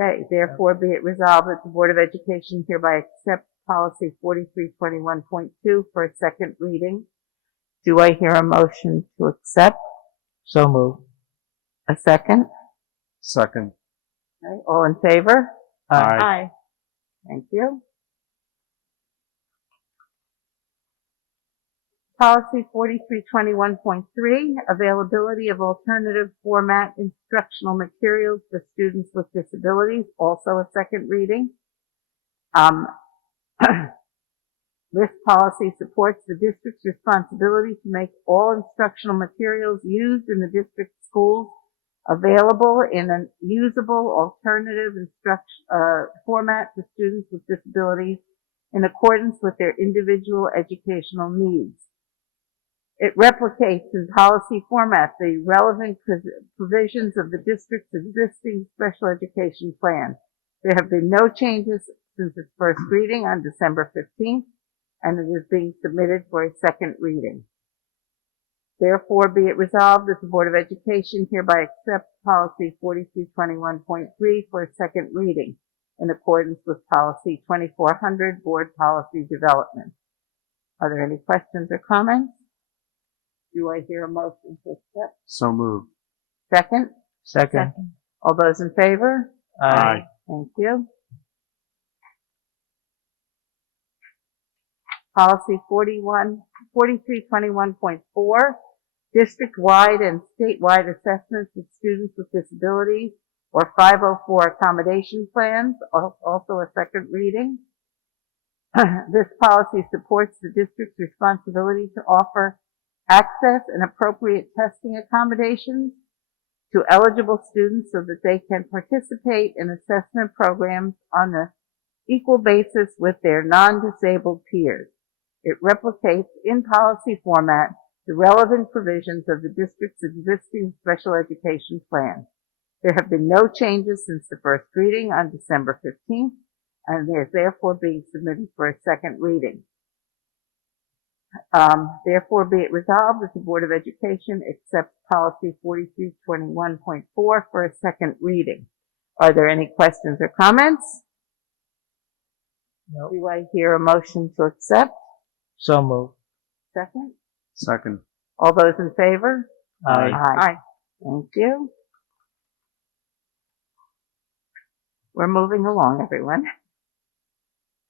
Okay, therefore be it resolved that the Board of Education hereby accepts policy 4321.2 for a second reading. Do I hear a motion to accept? So moved. A second? Second. Okay, all in favor? Aye. Aye. Thank you. Policy 4321.3, availability of alternative format instructional materials for students with disabilities, also a second reading. This policy supports the district's responsibility to make all instructional materials used in the district schools available in a usable alternative format for students with disabilities in accordance with their individual educational needs. It replicates in policy format the relevant provisions of the district's existing special education plan. There have been no changes since its first reading on December 15th, and it is being submitted for a second reading. Therefore, be it resolved that the Board of Education hereby accepts policy 4321.3 for a second reading in accordance with policy 2400, board policy development. Are there any questions or comments? Do I hear a motion to accept? So moved. Second? Second. All those in favor? Aye. Thank you. Policy 4321.4, district-wide and statewide assessments of students with disabilities or 504 accommodation plans, also a second reading. This policy supports the district's responsibility to offer access and appropriate testing accommodations to eligible students so that they can participate in assessment programs on an equal basis with their non-disabled peers. It replicates in policy format the relevant provisions of the district's existing special education plan. There have been no changes since the first reading on December 15th, and they are therefore being submitted for a second reading. Therefore, be it resolved that the Board of Education accepts policy 4321.4 for a second reading. Are there any questions or comments? No. Do I hear a motion to accept? So moved. Second? Second. All those in favor? Aye. Aye. Thank you. We're moving along, everyone.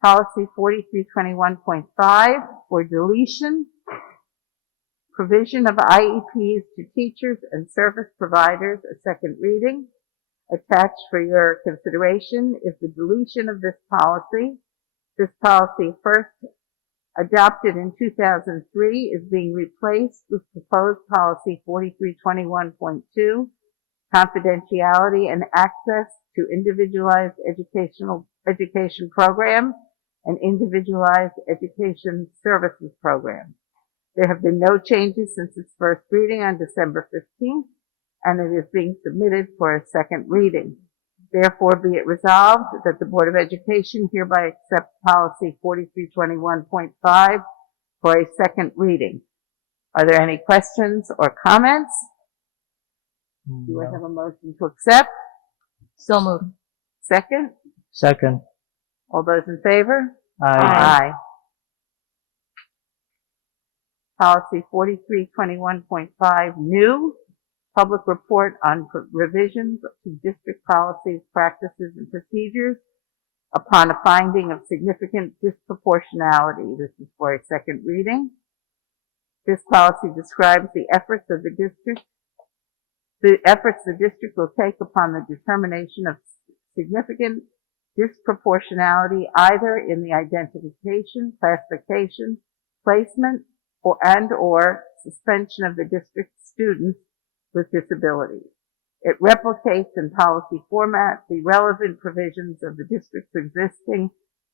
Policy 4321.5 for deletion, provision of IEPs to teachers and service providers, a second reading. Attached for your consideration is the deletion of this policy. This policy, first adopted in 2003, is being replaced with proposed policy 4321.2, confidentiality and access to individualized education programs and individualized education services programs. There have been no changes since its first reading on December 15th, and it is being submitted for a second reading. Therefore, be it resolved that the Board of Education hereby accepts policy 4321.5 for a second reading. Are there any questions or comments? Do I have a motion to accept? So moved. Second? Second. All those in favor? Aye. Policy 4321.5, new, public report on revisions to district policies, practices, and procedures upon a finding of significant disproportionality. This is for a second reading. This policy describes the efforts the district will take upon the determination of significant disproportionality either in the identification, classification, placement, or suspension of the district's students with disabilities. It replicates in policy format the relevant provisions of the district's existing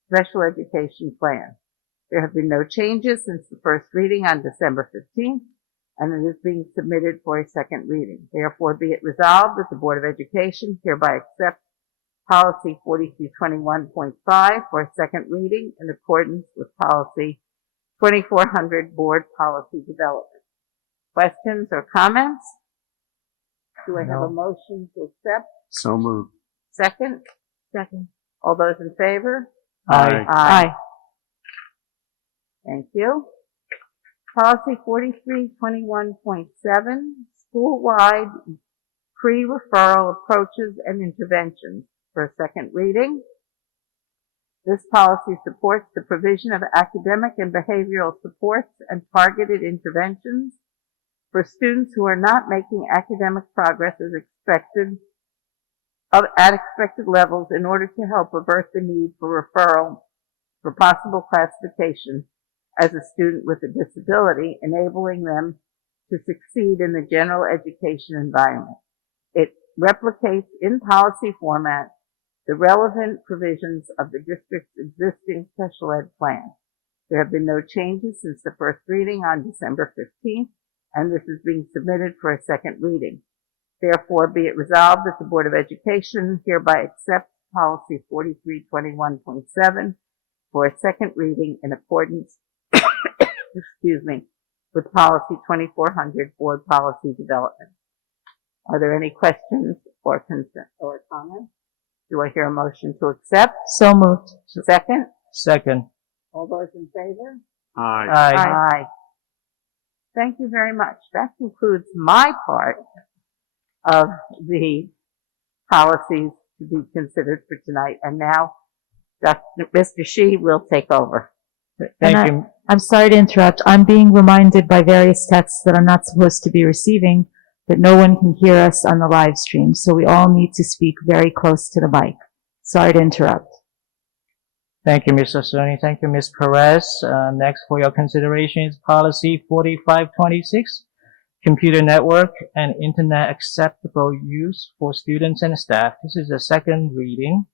special education plan. There have been no changes since the first reading on December 15th, and it is being submitted for a second reading. Therefore, be it resolved that the Board of Education hereby accepts policy 4321.5 for a second reading in accordance with policy 2400 board policy development. Questions or comments? Do I have a motion to accept? So moved. Second? Second. All those in favor? Aye. Aye. Thank you. Policy 4321.7, school-wide pre-referral approaches and interventions for a second reading. This policy supports the provision of academic and behavioral supports and targeted interventions for students who are not making academic progress as expected at expected levels in order to help avert the need for referral for possible classification as a student with a disability, enabling them to succeed in the general education environment. It replicates in policy format the relevant provisions of the district's existing special ed plan. There have been no changes since the first reading on December 15th, and this is being submitted for a second reading. Therefore, be it resolved that the Board of Education hereby accepts policy 4321.7 for a second reading in accordance with policy 2400 board policy development. Are there any questions or consent or comments? Do I hear a motion to accept? So moved. Second? Second. All those in favor? Aye. Aye. Thank you very much. That concludes my part of the policies to be considered for tonight. And now, Mr. Shi will take over. Thank you. I'm sorry to interrupt. I'm being reminded by various texts that I'm not supposed to be receiving that no one can hear us on the live stream. So we all need to speak very close to the mic. Sorry to interrupt. Thank you, Mr. Cerrini. Thank you, Ms. Perez. Next for your consideration is policy 4526, computer network and internet acceptable use for students and staff. This is a second reading.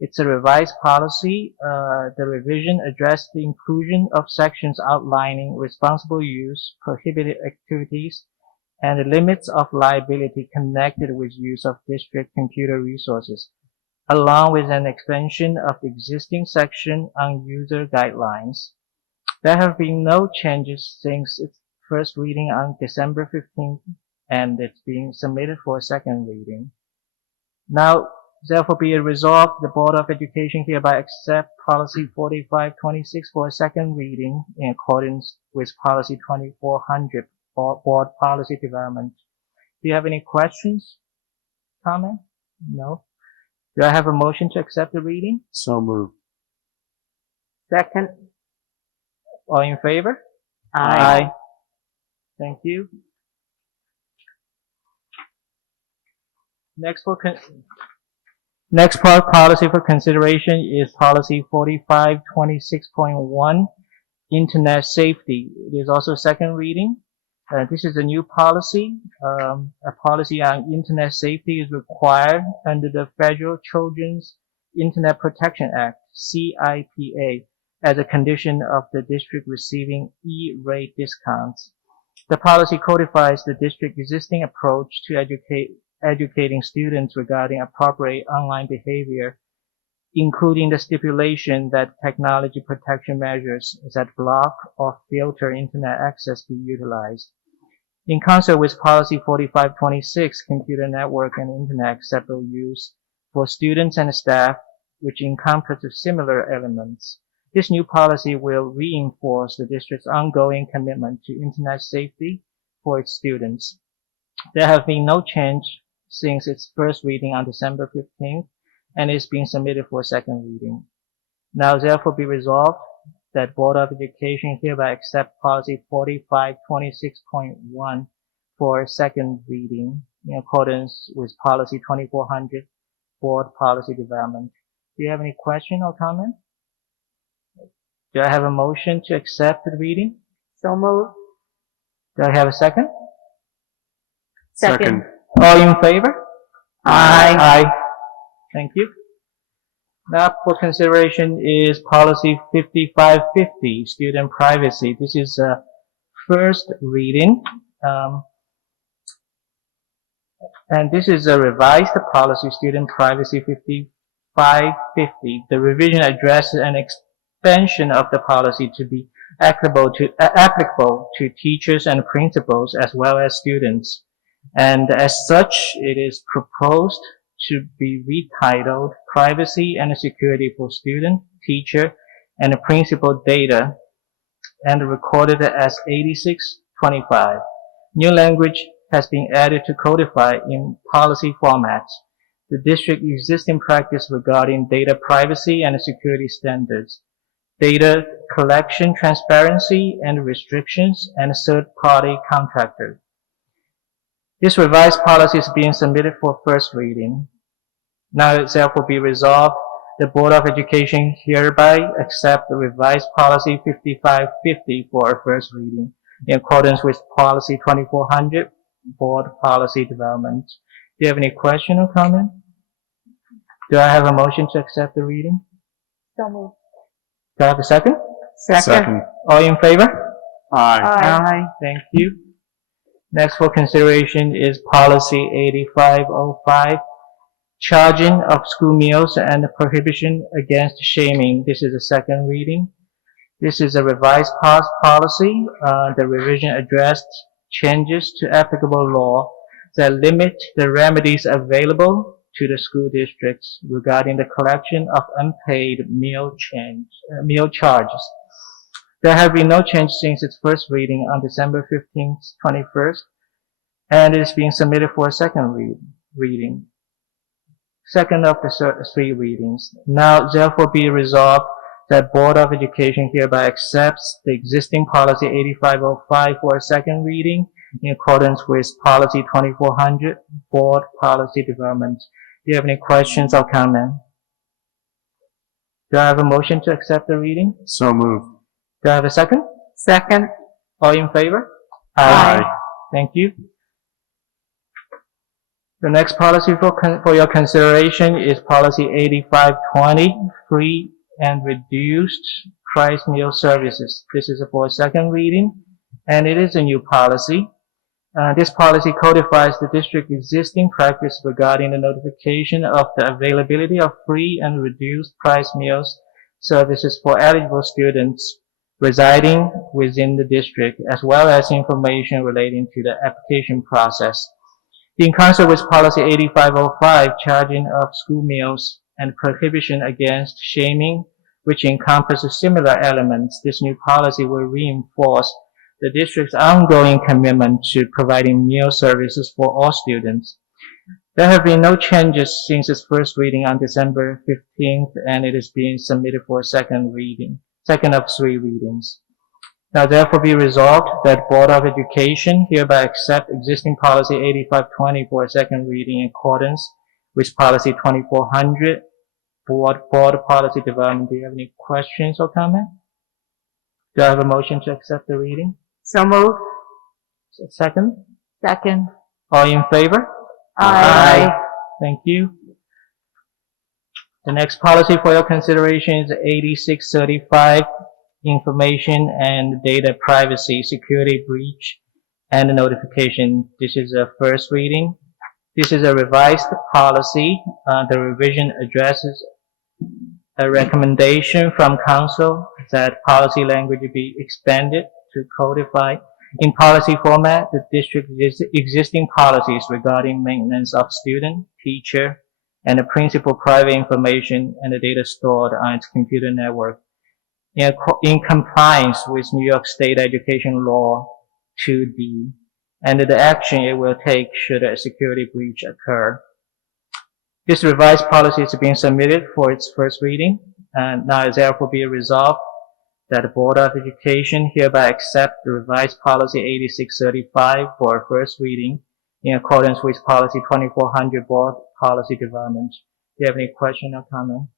It's a revised policy. The revision addressed the inclusion of sections outlining responsible use, prohibited activities, and the limits of liability connected with use of district computer resources, along with an extension of the existing section on user guidelines. There have been no changes since its first reading on December 15th, and it's being submitted for a second reading. Now, therefore be it resolved, the Board of Education hereby accept policy 4526 for a second reading in accordance with policy 2400 board policy development. Do you have any questions? Comment? No? Do I have a motion to accept the reading? So moved. Second? All in favor? Aye. Thank you. Next policy for consideration is policy 4526.1, internet safety. It is also second reading. This is a new policy. A policy on internet safety is required under the Federal Children's Internet Protection Act, CIPA, as a condition of the district receiving E-rate discounts. The policy codifies the district's existing approach to educating students regarding appropriate online behavior, including the stipulation that technology protection measures that block or filter internet access be utilized. In concert with Policy 4526, Computer Network and Internet Acceptable Use for students and staff, which encompasses similar elements. This new policy will reinforce the district's ongoing commitment to internet safety for its students. There have been no change since its first reading on December 15th and is being submitted for second reading. Now therefore be resolved that Board of Education hereby accept Policy 4526.1 for second reading in accordance with Policy 2400, Board Policy Development. Do you have any question or comment? Do I have a motion to accept the reading? So moved. Do I have a second? Second. All in favor? Aye. Aye. Thank you. Now for consideration is Policy 5550, Student Privacy. This is a first reading. And this is a revised policy, Student Privacy 5550. The revision addresses an expansion of the policy to be applicable to teachers and principals as well as students. And as such, it is proposed to be retitled Privacy and Security for Student, Teacher, and Principal Data and recorded as 8625. New language has been added to codify in policy formats the district's existing practice regarding data privacy and security standards, data collection transparency and restrictions, and third-party contractor. This revised policy is being submitted for first reading. Now it therefore be resolved, the Board of Education hereby accept the revised Policy 5550 for a first reading in accordance with Policy 2400, Board Policy Development. Do you have any question or comment? Do I have a motion to accept the reading? So moved. Do I have a second? Second. All in favor? Aye. Aye. Thank you. Next for consideration is Policy 8505, Charging of School Meals and Prohibition Against Shaming. This is a second reading. This is a revised policy. The revision addressed changes to applicable law that limit the remedies available to the school districts regarding the collection of unpaid meal charges. There have been no change since its first reading on December 15th, 21st, and it is being submitted for a second reading. Second of the three readings. Now therefore be resolved that Board of Education hereby accepts the existing Policy 8505 for a second reading in accordance with Policy 2400, Board Policy Development. Do you have any questions or comments? Do I have a motion to accept the reading? So moved. Do I have a second? Second. All in favor? Aye. Thank you. The next policy for your consideration is Policy 8520, Free and Reduced Price Meal Services. This is for a second reading, and it is a new policy. This policy codifies the district's existing practice regarding the notification of the availability of free and reduced price meals services for eligible students residing within the district, as well as information relating to the application process. In concert with Policy 8505, Charging of School Meals and Prohibition Against Shaming, which encompasses similar elements, this new policy will reinforce the district's ongoing commitment to providing meal services for all students. There have been no changes since its first reading on December 15th, and it is being submitted for a second of three readings. Now therefore be resolved that Board of Education hereby accept existing Policy 8520 for a second reading in accordance with Policy 2400, Board Policy Development. Do you have any questions or comments? Do I have a motion to accept the reading? So moved. Second? Second. All in favor? Aye. Thank you. The next policy for your consideration is 8635, information and data privacy, security breach, and notification. This is a first reading. This is a revised policy. The revision addresses a recommendation from council that policy language be expanded to codify in policy format the district's existing policies regarding maintenance of student, teacher, and the principal private information and the data stored on its computer network in compliance with New York State Education Law 2D, and the action it will take should a security breach occur. This revised policy is being submitted for its first reading, and now is therefore be resolved that the Board of Education hereby accept the revised policy 8635 for a first reading in accordance with policy 2400 Board Policy Development. Do you have any question or comment?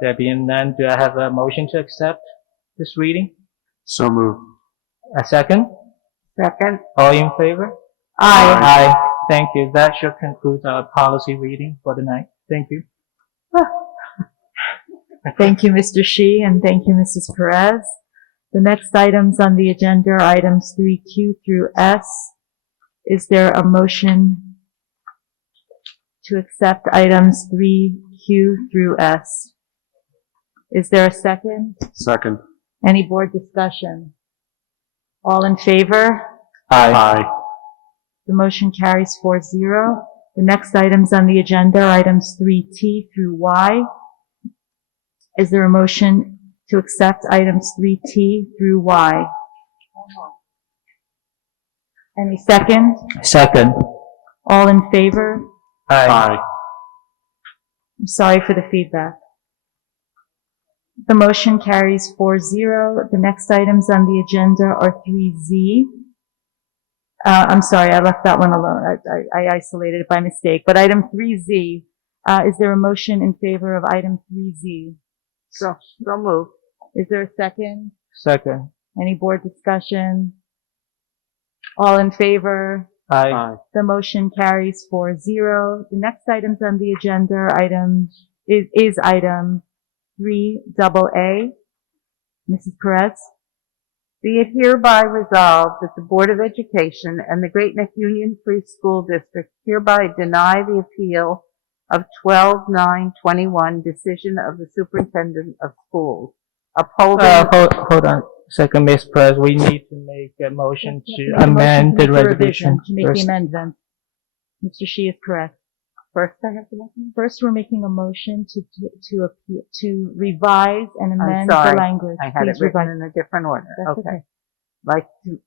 There being none, do I have a motion to accept this reading? So moved. A second? Second. All in favor? Aye. Aye. Thank you. That should conclude our policy reading for the night. Thank you. Thank you, Mr. Shi, and thank you, Mrs. Perez. The next items on the agenda are items 3Q through S. Is there a motion to accept items 3Q through S? Is there a second? Second. Any board discussion? All in favor? Aye. The motion carries 4-0. The next items on the agenda are items 3T through Y. Is there a motion to accept items 3T through Y? Any second? Second. All in favor? Aye. I'm sorry for the feedback. The motion carries 4-0. The next items on the agenda are 3Z. I'm sorry, I left that one alone. I isolated it by mistake. But item 3Z, is there a motion in favor of item 3Z? So moved. Is there a second? Second. Any board discussion? All in favor? Aye. The motion carries 4-0. The next items on the agenda is item 3AA. Mrs. Perez? Be it hereby resolved that the Board of Education and the Great Neck Union Free School District hereby deny the appeal of 12/9/21 decision of the Superintendent of Schools, upholding Hold on a second, Ms. Perez. We need to make a motion to amend the resolution. To make the amendment. Mr. Shi is correct. First, I have to make it? First, we're making a motion to revise and I'm amend the sorry. language. I had it Please written revise. in a different order. That's Okay. okay. Like to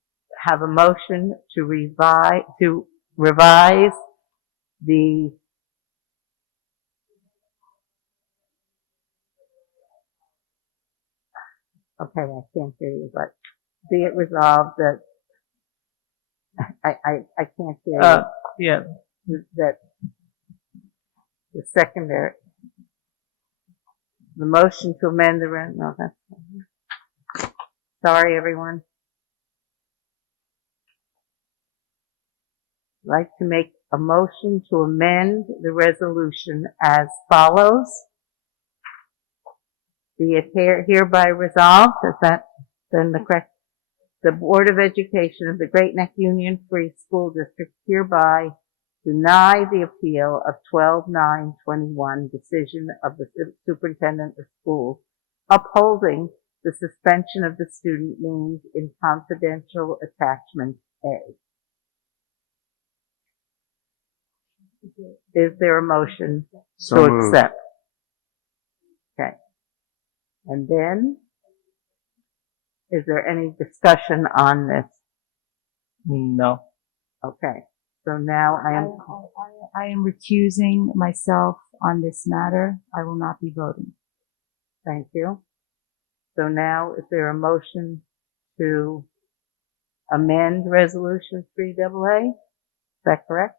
have a motion to revise the okay, I can't hear you, but be it resolved that I can't hear Yeah. you, that the secondary, the motion to amend the, no, that's, sorry, everyone. I'd like to make a motion to amend the resolution as follows. Be it hereby resolved, is that then the correct? The Board of Education of the Great Neck Union Free School District hereby deny the appeal of 12/9/21 decision of the Superintendent of Schools upholding the suspension of the student named in confidential attachment A. Is there a motion So to moved. accept? Okay. And then, is there any discussion on this? No. Okay. So now I am recusing myself on this matter. I will not be voting. thank you. So now, is there a motion to amend Resolution 3AA? Is that correct?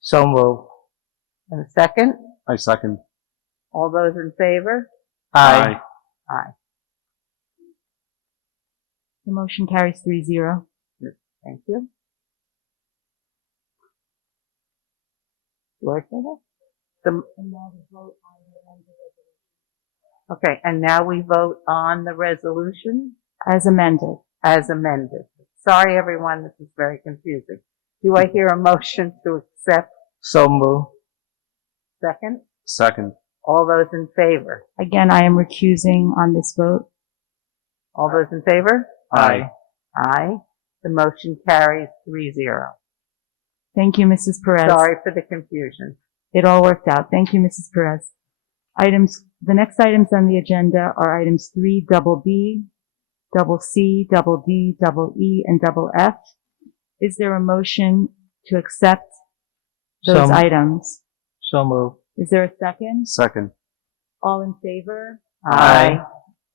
So moved. And a second? I second. All those in favor? Aye. Aye. The motion carries 3-0. Thank you. Do I say that? Okay, and now we vote on the resolution As amended. as amended. Sorry, everyone, this is very confusing. Do I hear a motion to accept? So move. Second? Second. All those in favor? Again, I am recusing on this vote. All those in favor? Aye. Aye. The motion carries 3-0. Thank you, Mrs. Perez. Sorry for the confusion. It all worked out. Thank you, Mrs. Perez. The next items on the agenda are items 3, double B, double C, double D, double E, and double F. Is there a motion to accept those So- items? So move. Is there a second? Second. All in favor? Aye.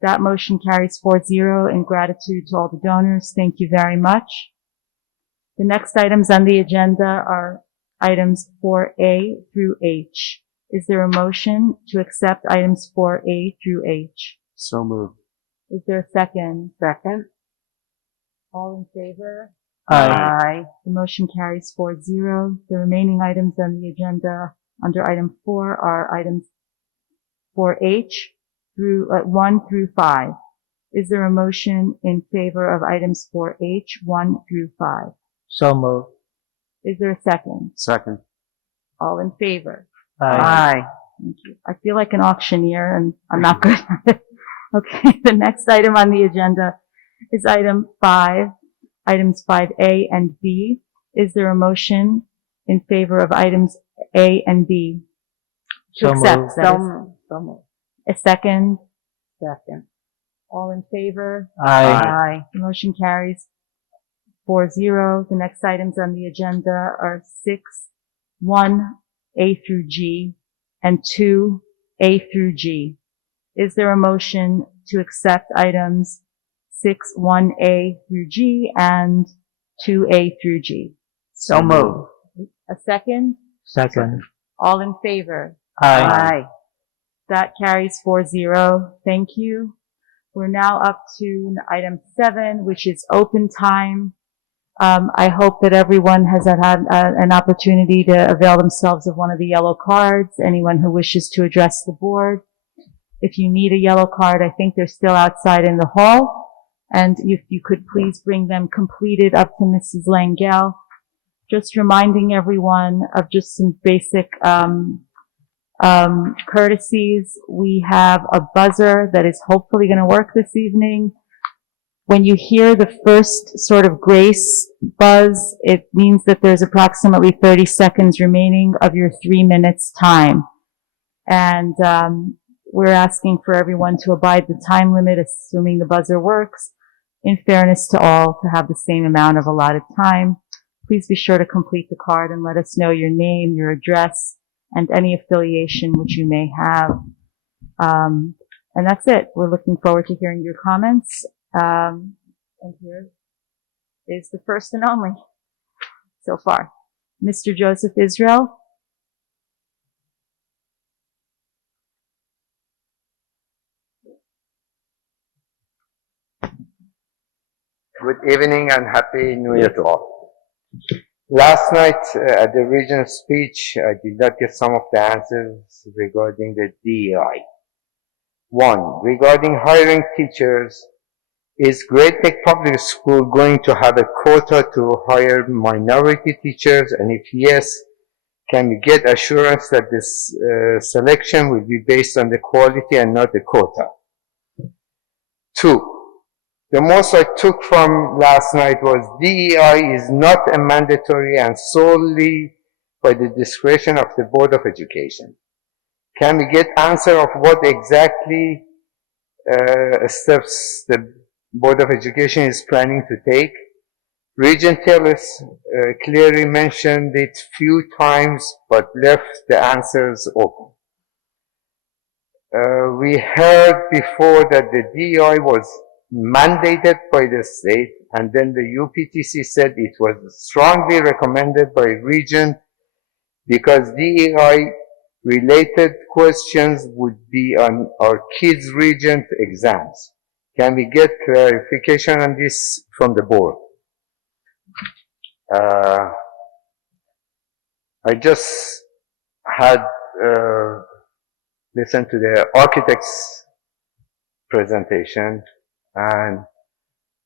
That motion carries 4-0 in gratitude to all the donors. Thank you very much. The next items on the agenda are items 4A through H. Is there a motion to accept items 4A through H? So moved. Is there a second? Second? All in favor? Aye. Aye. The motion carries 4-0. The remaining items on the agenda under item 4 are items 4H through 1 through 5. Is there a motion in favor of items 4H, 1 through 5? So move. Is there a second? Second. All in favor? Aye. Aye. Thank you. I feel like an auctioneer and I'm not good at it. Okay, the next item on the agenda is item 5, items 5A and B. Is there a motion in favor of items A and B? To So accept, moved. that So is. moved. So moved. A second? Second. All in favor? Aye. Aye. The motion carries 4-0. The next items on the agenda are 6, 1, A through G, and 2, A through G. Is there a motion to accept items 6, 1A through G and 2A through G? So moved. A second? Second. All in favor? Aye. Aye. That carries 4-0. Thank you. We're now up to item 7, which is open time. I hope that everyone has had an opportunity to avail themselves of one of the yellow cards. Anyone who wishes to address the board. If you need a yellow card, I think they're still outside in the hall. And if you could please bring them completed up to Mrs. Langell. Just reminding everyone of just some basic courtesies. We have a buzzer that is hopefully going to work this evening. When you hear the first sort of grace buzz, it means that there's approximately 30 seconds remaining of your 3 minutes time. And we're asking for everyone to abide the time limit, assuming the buzzer works, in fairness to all, to have the same amount of allotted time. Please be sure to complete the card and let us know your name, your address, and any affiliation which you may have. And that's it. We're looking forward to hearing your comments. And here is the first and only so far. Mr. Joseph Israel. Good evening and Happy New Year to all. Last night at the regional speech, I did not get some of the answers regarding the DEI. 1. Regarding hiring teachers, is Great Neck Public School going to have a quota to hire minority teachers? And if yes, can we get assurance that this selection will be based on the quality and not the quota? 2. The most I took from last night was DEI is not a mandatory and solely by the discretion of the Board of Education. Can we get answer of what exactly steps the Board of Education is planning to take? Regent Tellis clearly mentioned it few times but left the answers open. We heard before that the DEI was mandated by the state, and then the UPTC said it was strongly recommended by Regent because DEI related questions would be on our kids' Regent exams. Can we get clarification on this from the board? I just had listened to the architect's presentation, and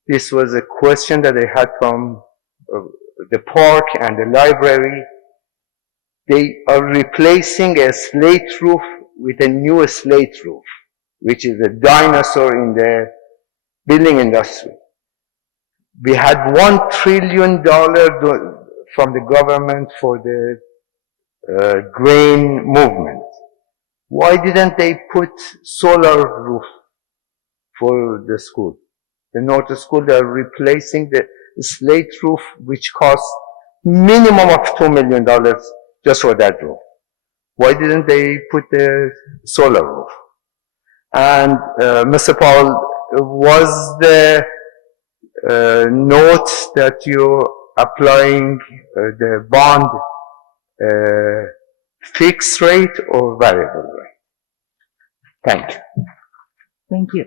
this was a question that they had from the park and the library. They are replacing a slate roof with a new slate roof, which is a dinosaur in the building industry. We had $1 trillion from the government for the green movement. Why didn't they put solar roof for the school? The North School, they're replacing the slate roof, which costs minimum of $2 million just for that roof. Why didn't they put the solar roof? And Mr. Powell, was the note that you're applying the bond fixed rate or variable rate? Thank you. Thank you.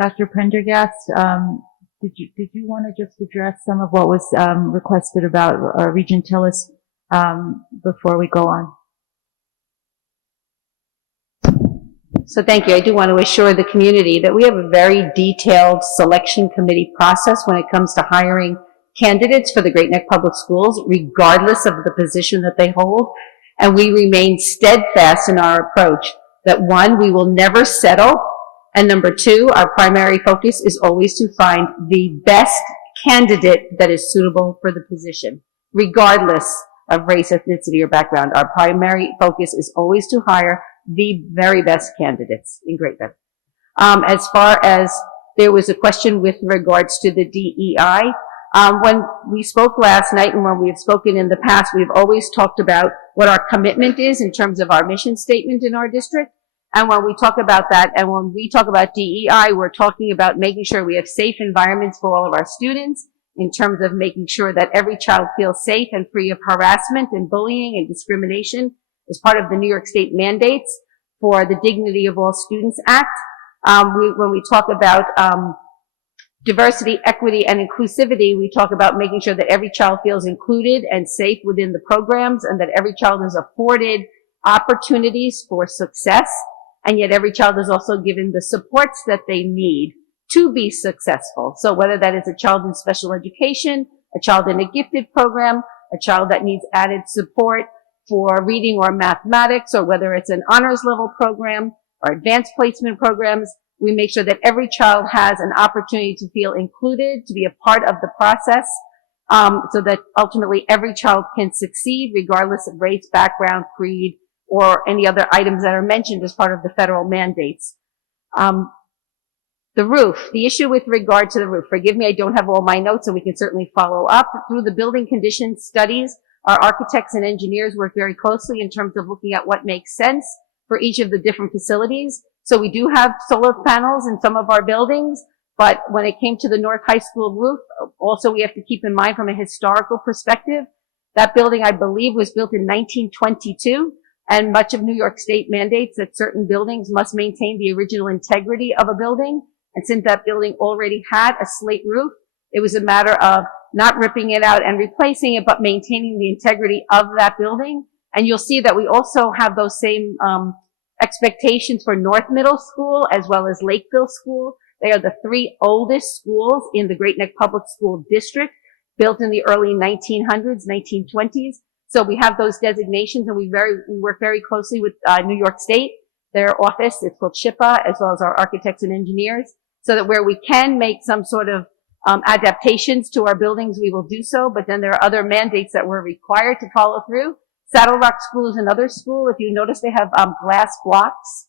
Dr. Prendergast, did you want to just address some of what was requested about Regent Tillis before we go on? So thank you. I do want to assure the community that we have a very detailed selection committee process when it comes to hiring candidates for the Great Neck Public Schools, regardless of the position that they hold. And we remain steadfast in our approach that, one, we will never settle, and number two, our primary focus is always to find the best candidate that is suitable for the position, regardless of race, ethnicity, or background. Our primary focus is always to hire the very best candidates in Great Neck. As far as there was a question with regards to the DEI, when we spoke last night and when we have spoken in the past, we've always talked about what our commitment is in terms of our mission statement in our district. And when we talk about that, and when we talk about DEI, we're talking about making sure we have safe environments for all of our students, in terms of making sure that every child feels safe and free of harassment and bullying and discrimination as part of the New York State mandates for the Dignity of All Students Act. When we talk about diversity, equity, and inclusivity, we talk about making sure that every child feels included and safe within the programs, and that every child is afforded opportunities for success, and yet every child is also given the supports that they need to be successful. So whether that is a child in special education, a child in a gifted program, a child that needs added support for reading or mathematics, or whether it's an honors level program or advanced placement programs, we make sure that every child has an opportunity to feel included, to be a part of the process, so that ultimately every child can succeed regardless of race, background, creed, or any other items that are mentioned as part of the federal mandates. The roof, the issue with regard to the roof, forgive me, I don't have all my notes, and we can certainly follow up. Through the building conditions studies, our architects and engineers work very closely in terms of looking at what makes sense for each of the different facilities. So we do have solar panels in some of our buildings, but when it came to the North High School roof, also we have to keep in mind from a historical perspective, that building, I believe, was built in 1922, and much of New York State mandates that certain buildings must maintain the original integrity of a building. And since that building already had a slate roof, it was a matter of not ripping it out and replacing it, but maintaining the integrity of that building. And you'll see that we also have those same expectations for North Middle School as well as Lakeville School. They are the three oldest schools in the Great Neck Public School District, built in the early 1900s, 1920s. So we have those designations, and we work very closely with New York State, their office, it's called SHPA, as well as our architects and engineers, so that where we can make some sort of adaptations to our buildings, we will do so. But then there are other mandates that we're required to follow through. Saddle Rock School is another school. If you notice, they have glass blocks,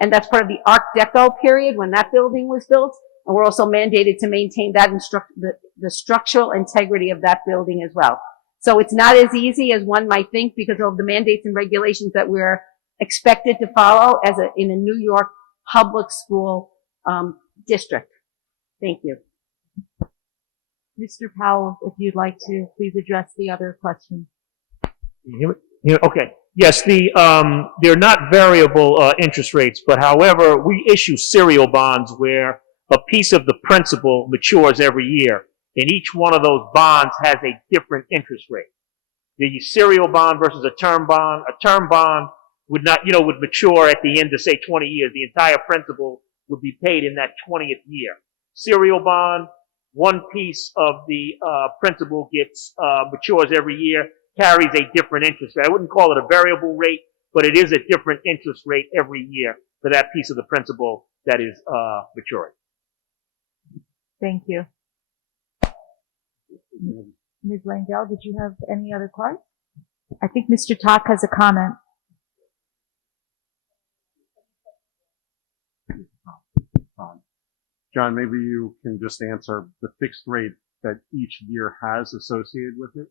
and that's part of the Art Deco period when that building was built. And we're also mandated to maintain that the structural integrity of that building as well. So it's not as easy as one might think because of the mandates and regulations that we're expected to follow in a New York public school district. Thank you. Mr. Powell, if you'd like to please address the other question. Okay. Yes, they're not variable interest rates, but however, we issue serial bonds where a piece of the principal matures every year, and each one of those bonds has a different interest rate. The serial bond versus a term bond. A term bond would not, would mature at the end of, say, 20 years. The entire principal would be paid in that 20th year. Serial bond, one piece of the principal matures every year, carries a different interest rate. I wouldn't call it a variable rate, but it is a different interest rate every year for that piece of the principal that is maturing. Thank you. Ms. Langell, did you have any other cards? I think Mr. Tock has a comment. John, maybe you can just answer the fixed rate that each year has associated with it.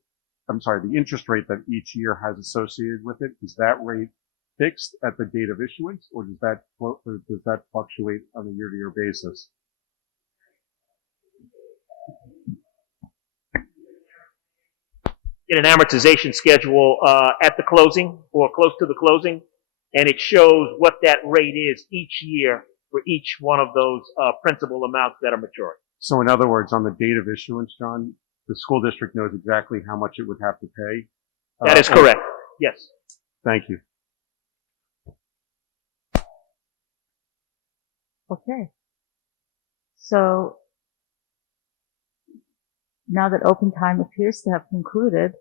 I'm sorry, the interest rate that each year has associated with it. Is that rate fixed at the date of issuance, or does that fluctuate on a year-to-year basis? Get an amortization schedule at the closing or close to the closing, and it shows what that rate is each year for each one of those principal amounts that are maturing. So in other words, on the date of issuance, John, the school district knows exactly how much it would have to pay? That is correct. Yes. Thank you. Okay. So now that open time appears to have concluded,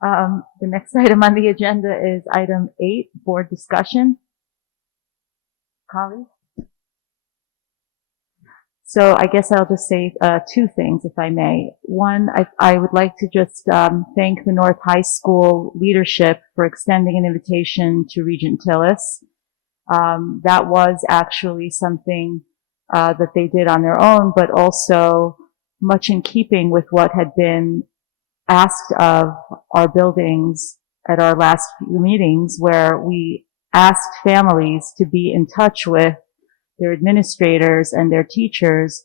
the next item on the agenda is item 8, board discussion. Colleagues? So I guess I'll just say two things, if I may. One, I would like to just thank the North High School leadership for extending an invitation to Regent Tillis. That was actually something that they did on their own, but also much in keeping with what had been asked of our buildings at our last few meetings, where we asked families to be in touch with their administrators and their teachers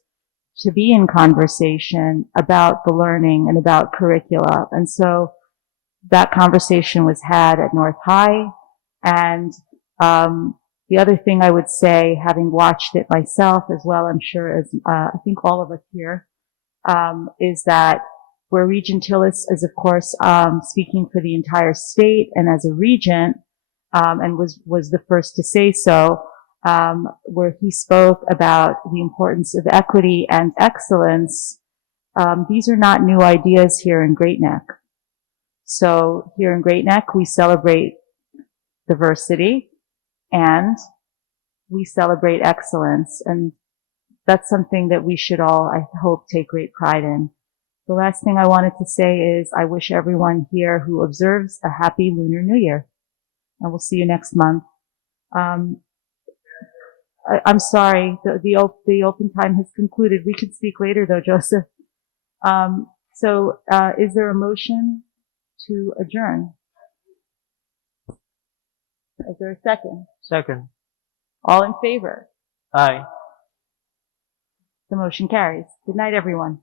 to be in conversation about the learning and about curricula. And so that conversation was had at North High. And the other thing I would say, having watched it myself as well, I'm sure as I think all of us here, is that where Regent Tillis is, of course, speaking for the entire state and as a regent, and was the first to say so, where he spoke about the importance of equity and excellence. These are not new ideas here in Great Neck. So here in Great Neck, we celebrate diversity and we celebrate excellence. And that's something that we should all, I hope, take great pride in. The last thing I wanted to say is I wish everyone here who observes a happy Lunar New Year. And we'll see you next month. I'm sorry, the open time has concluded. We could speak later though, Joseph. Is there a motion to adjourn? Is there a second? Second. All in favor? Aye. The motion carries. Good night, everyone.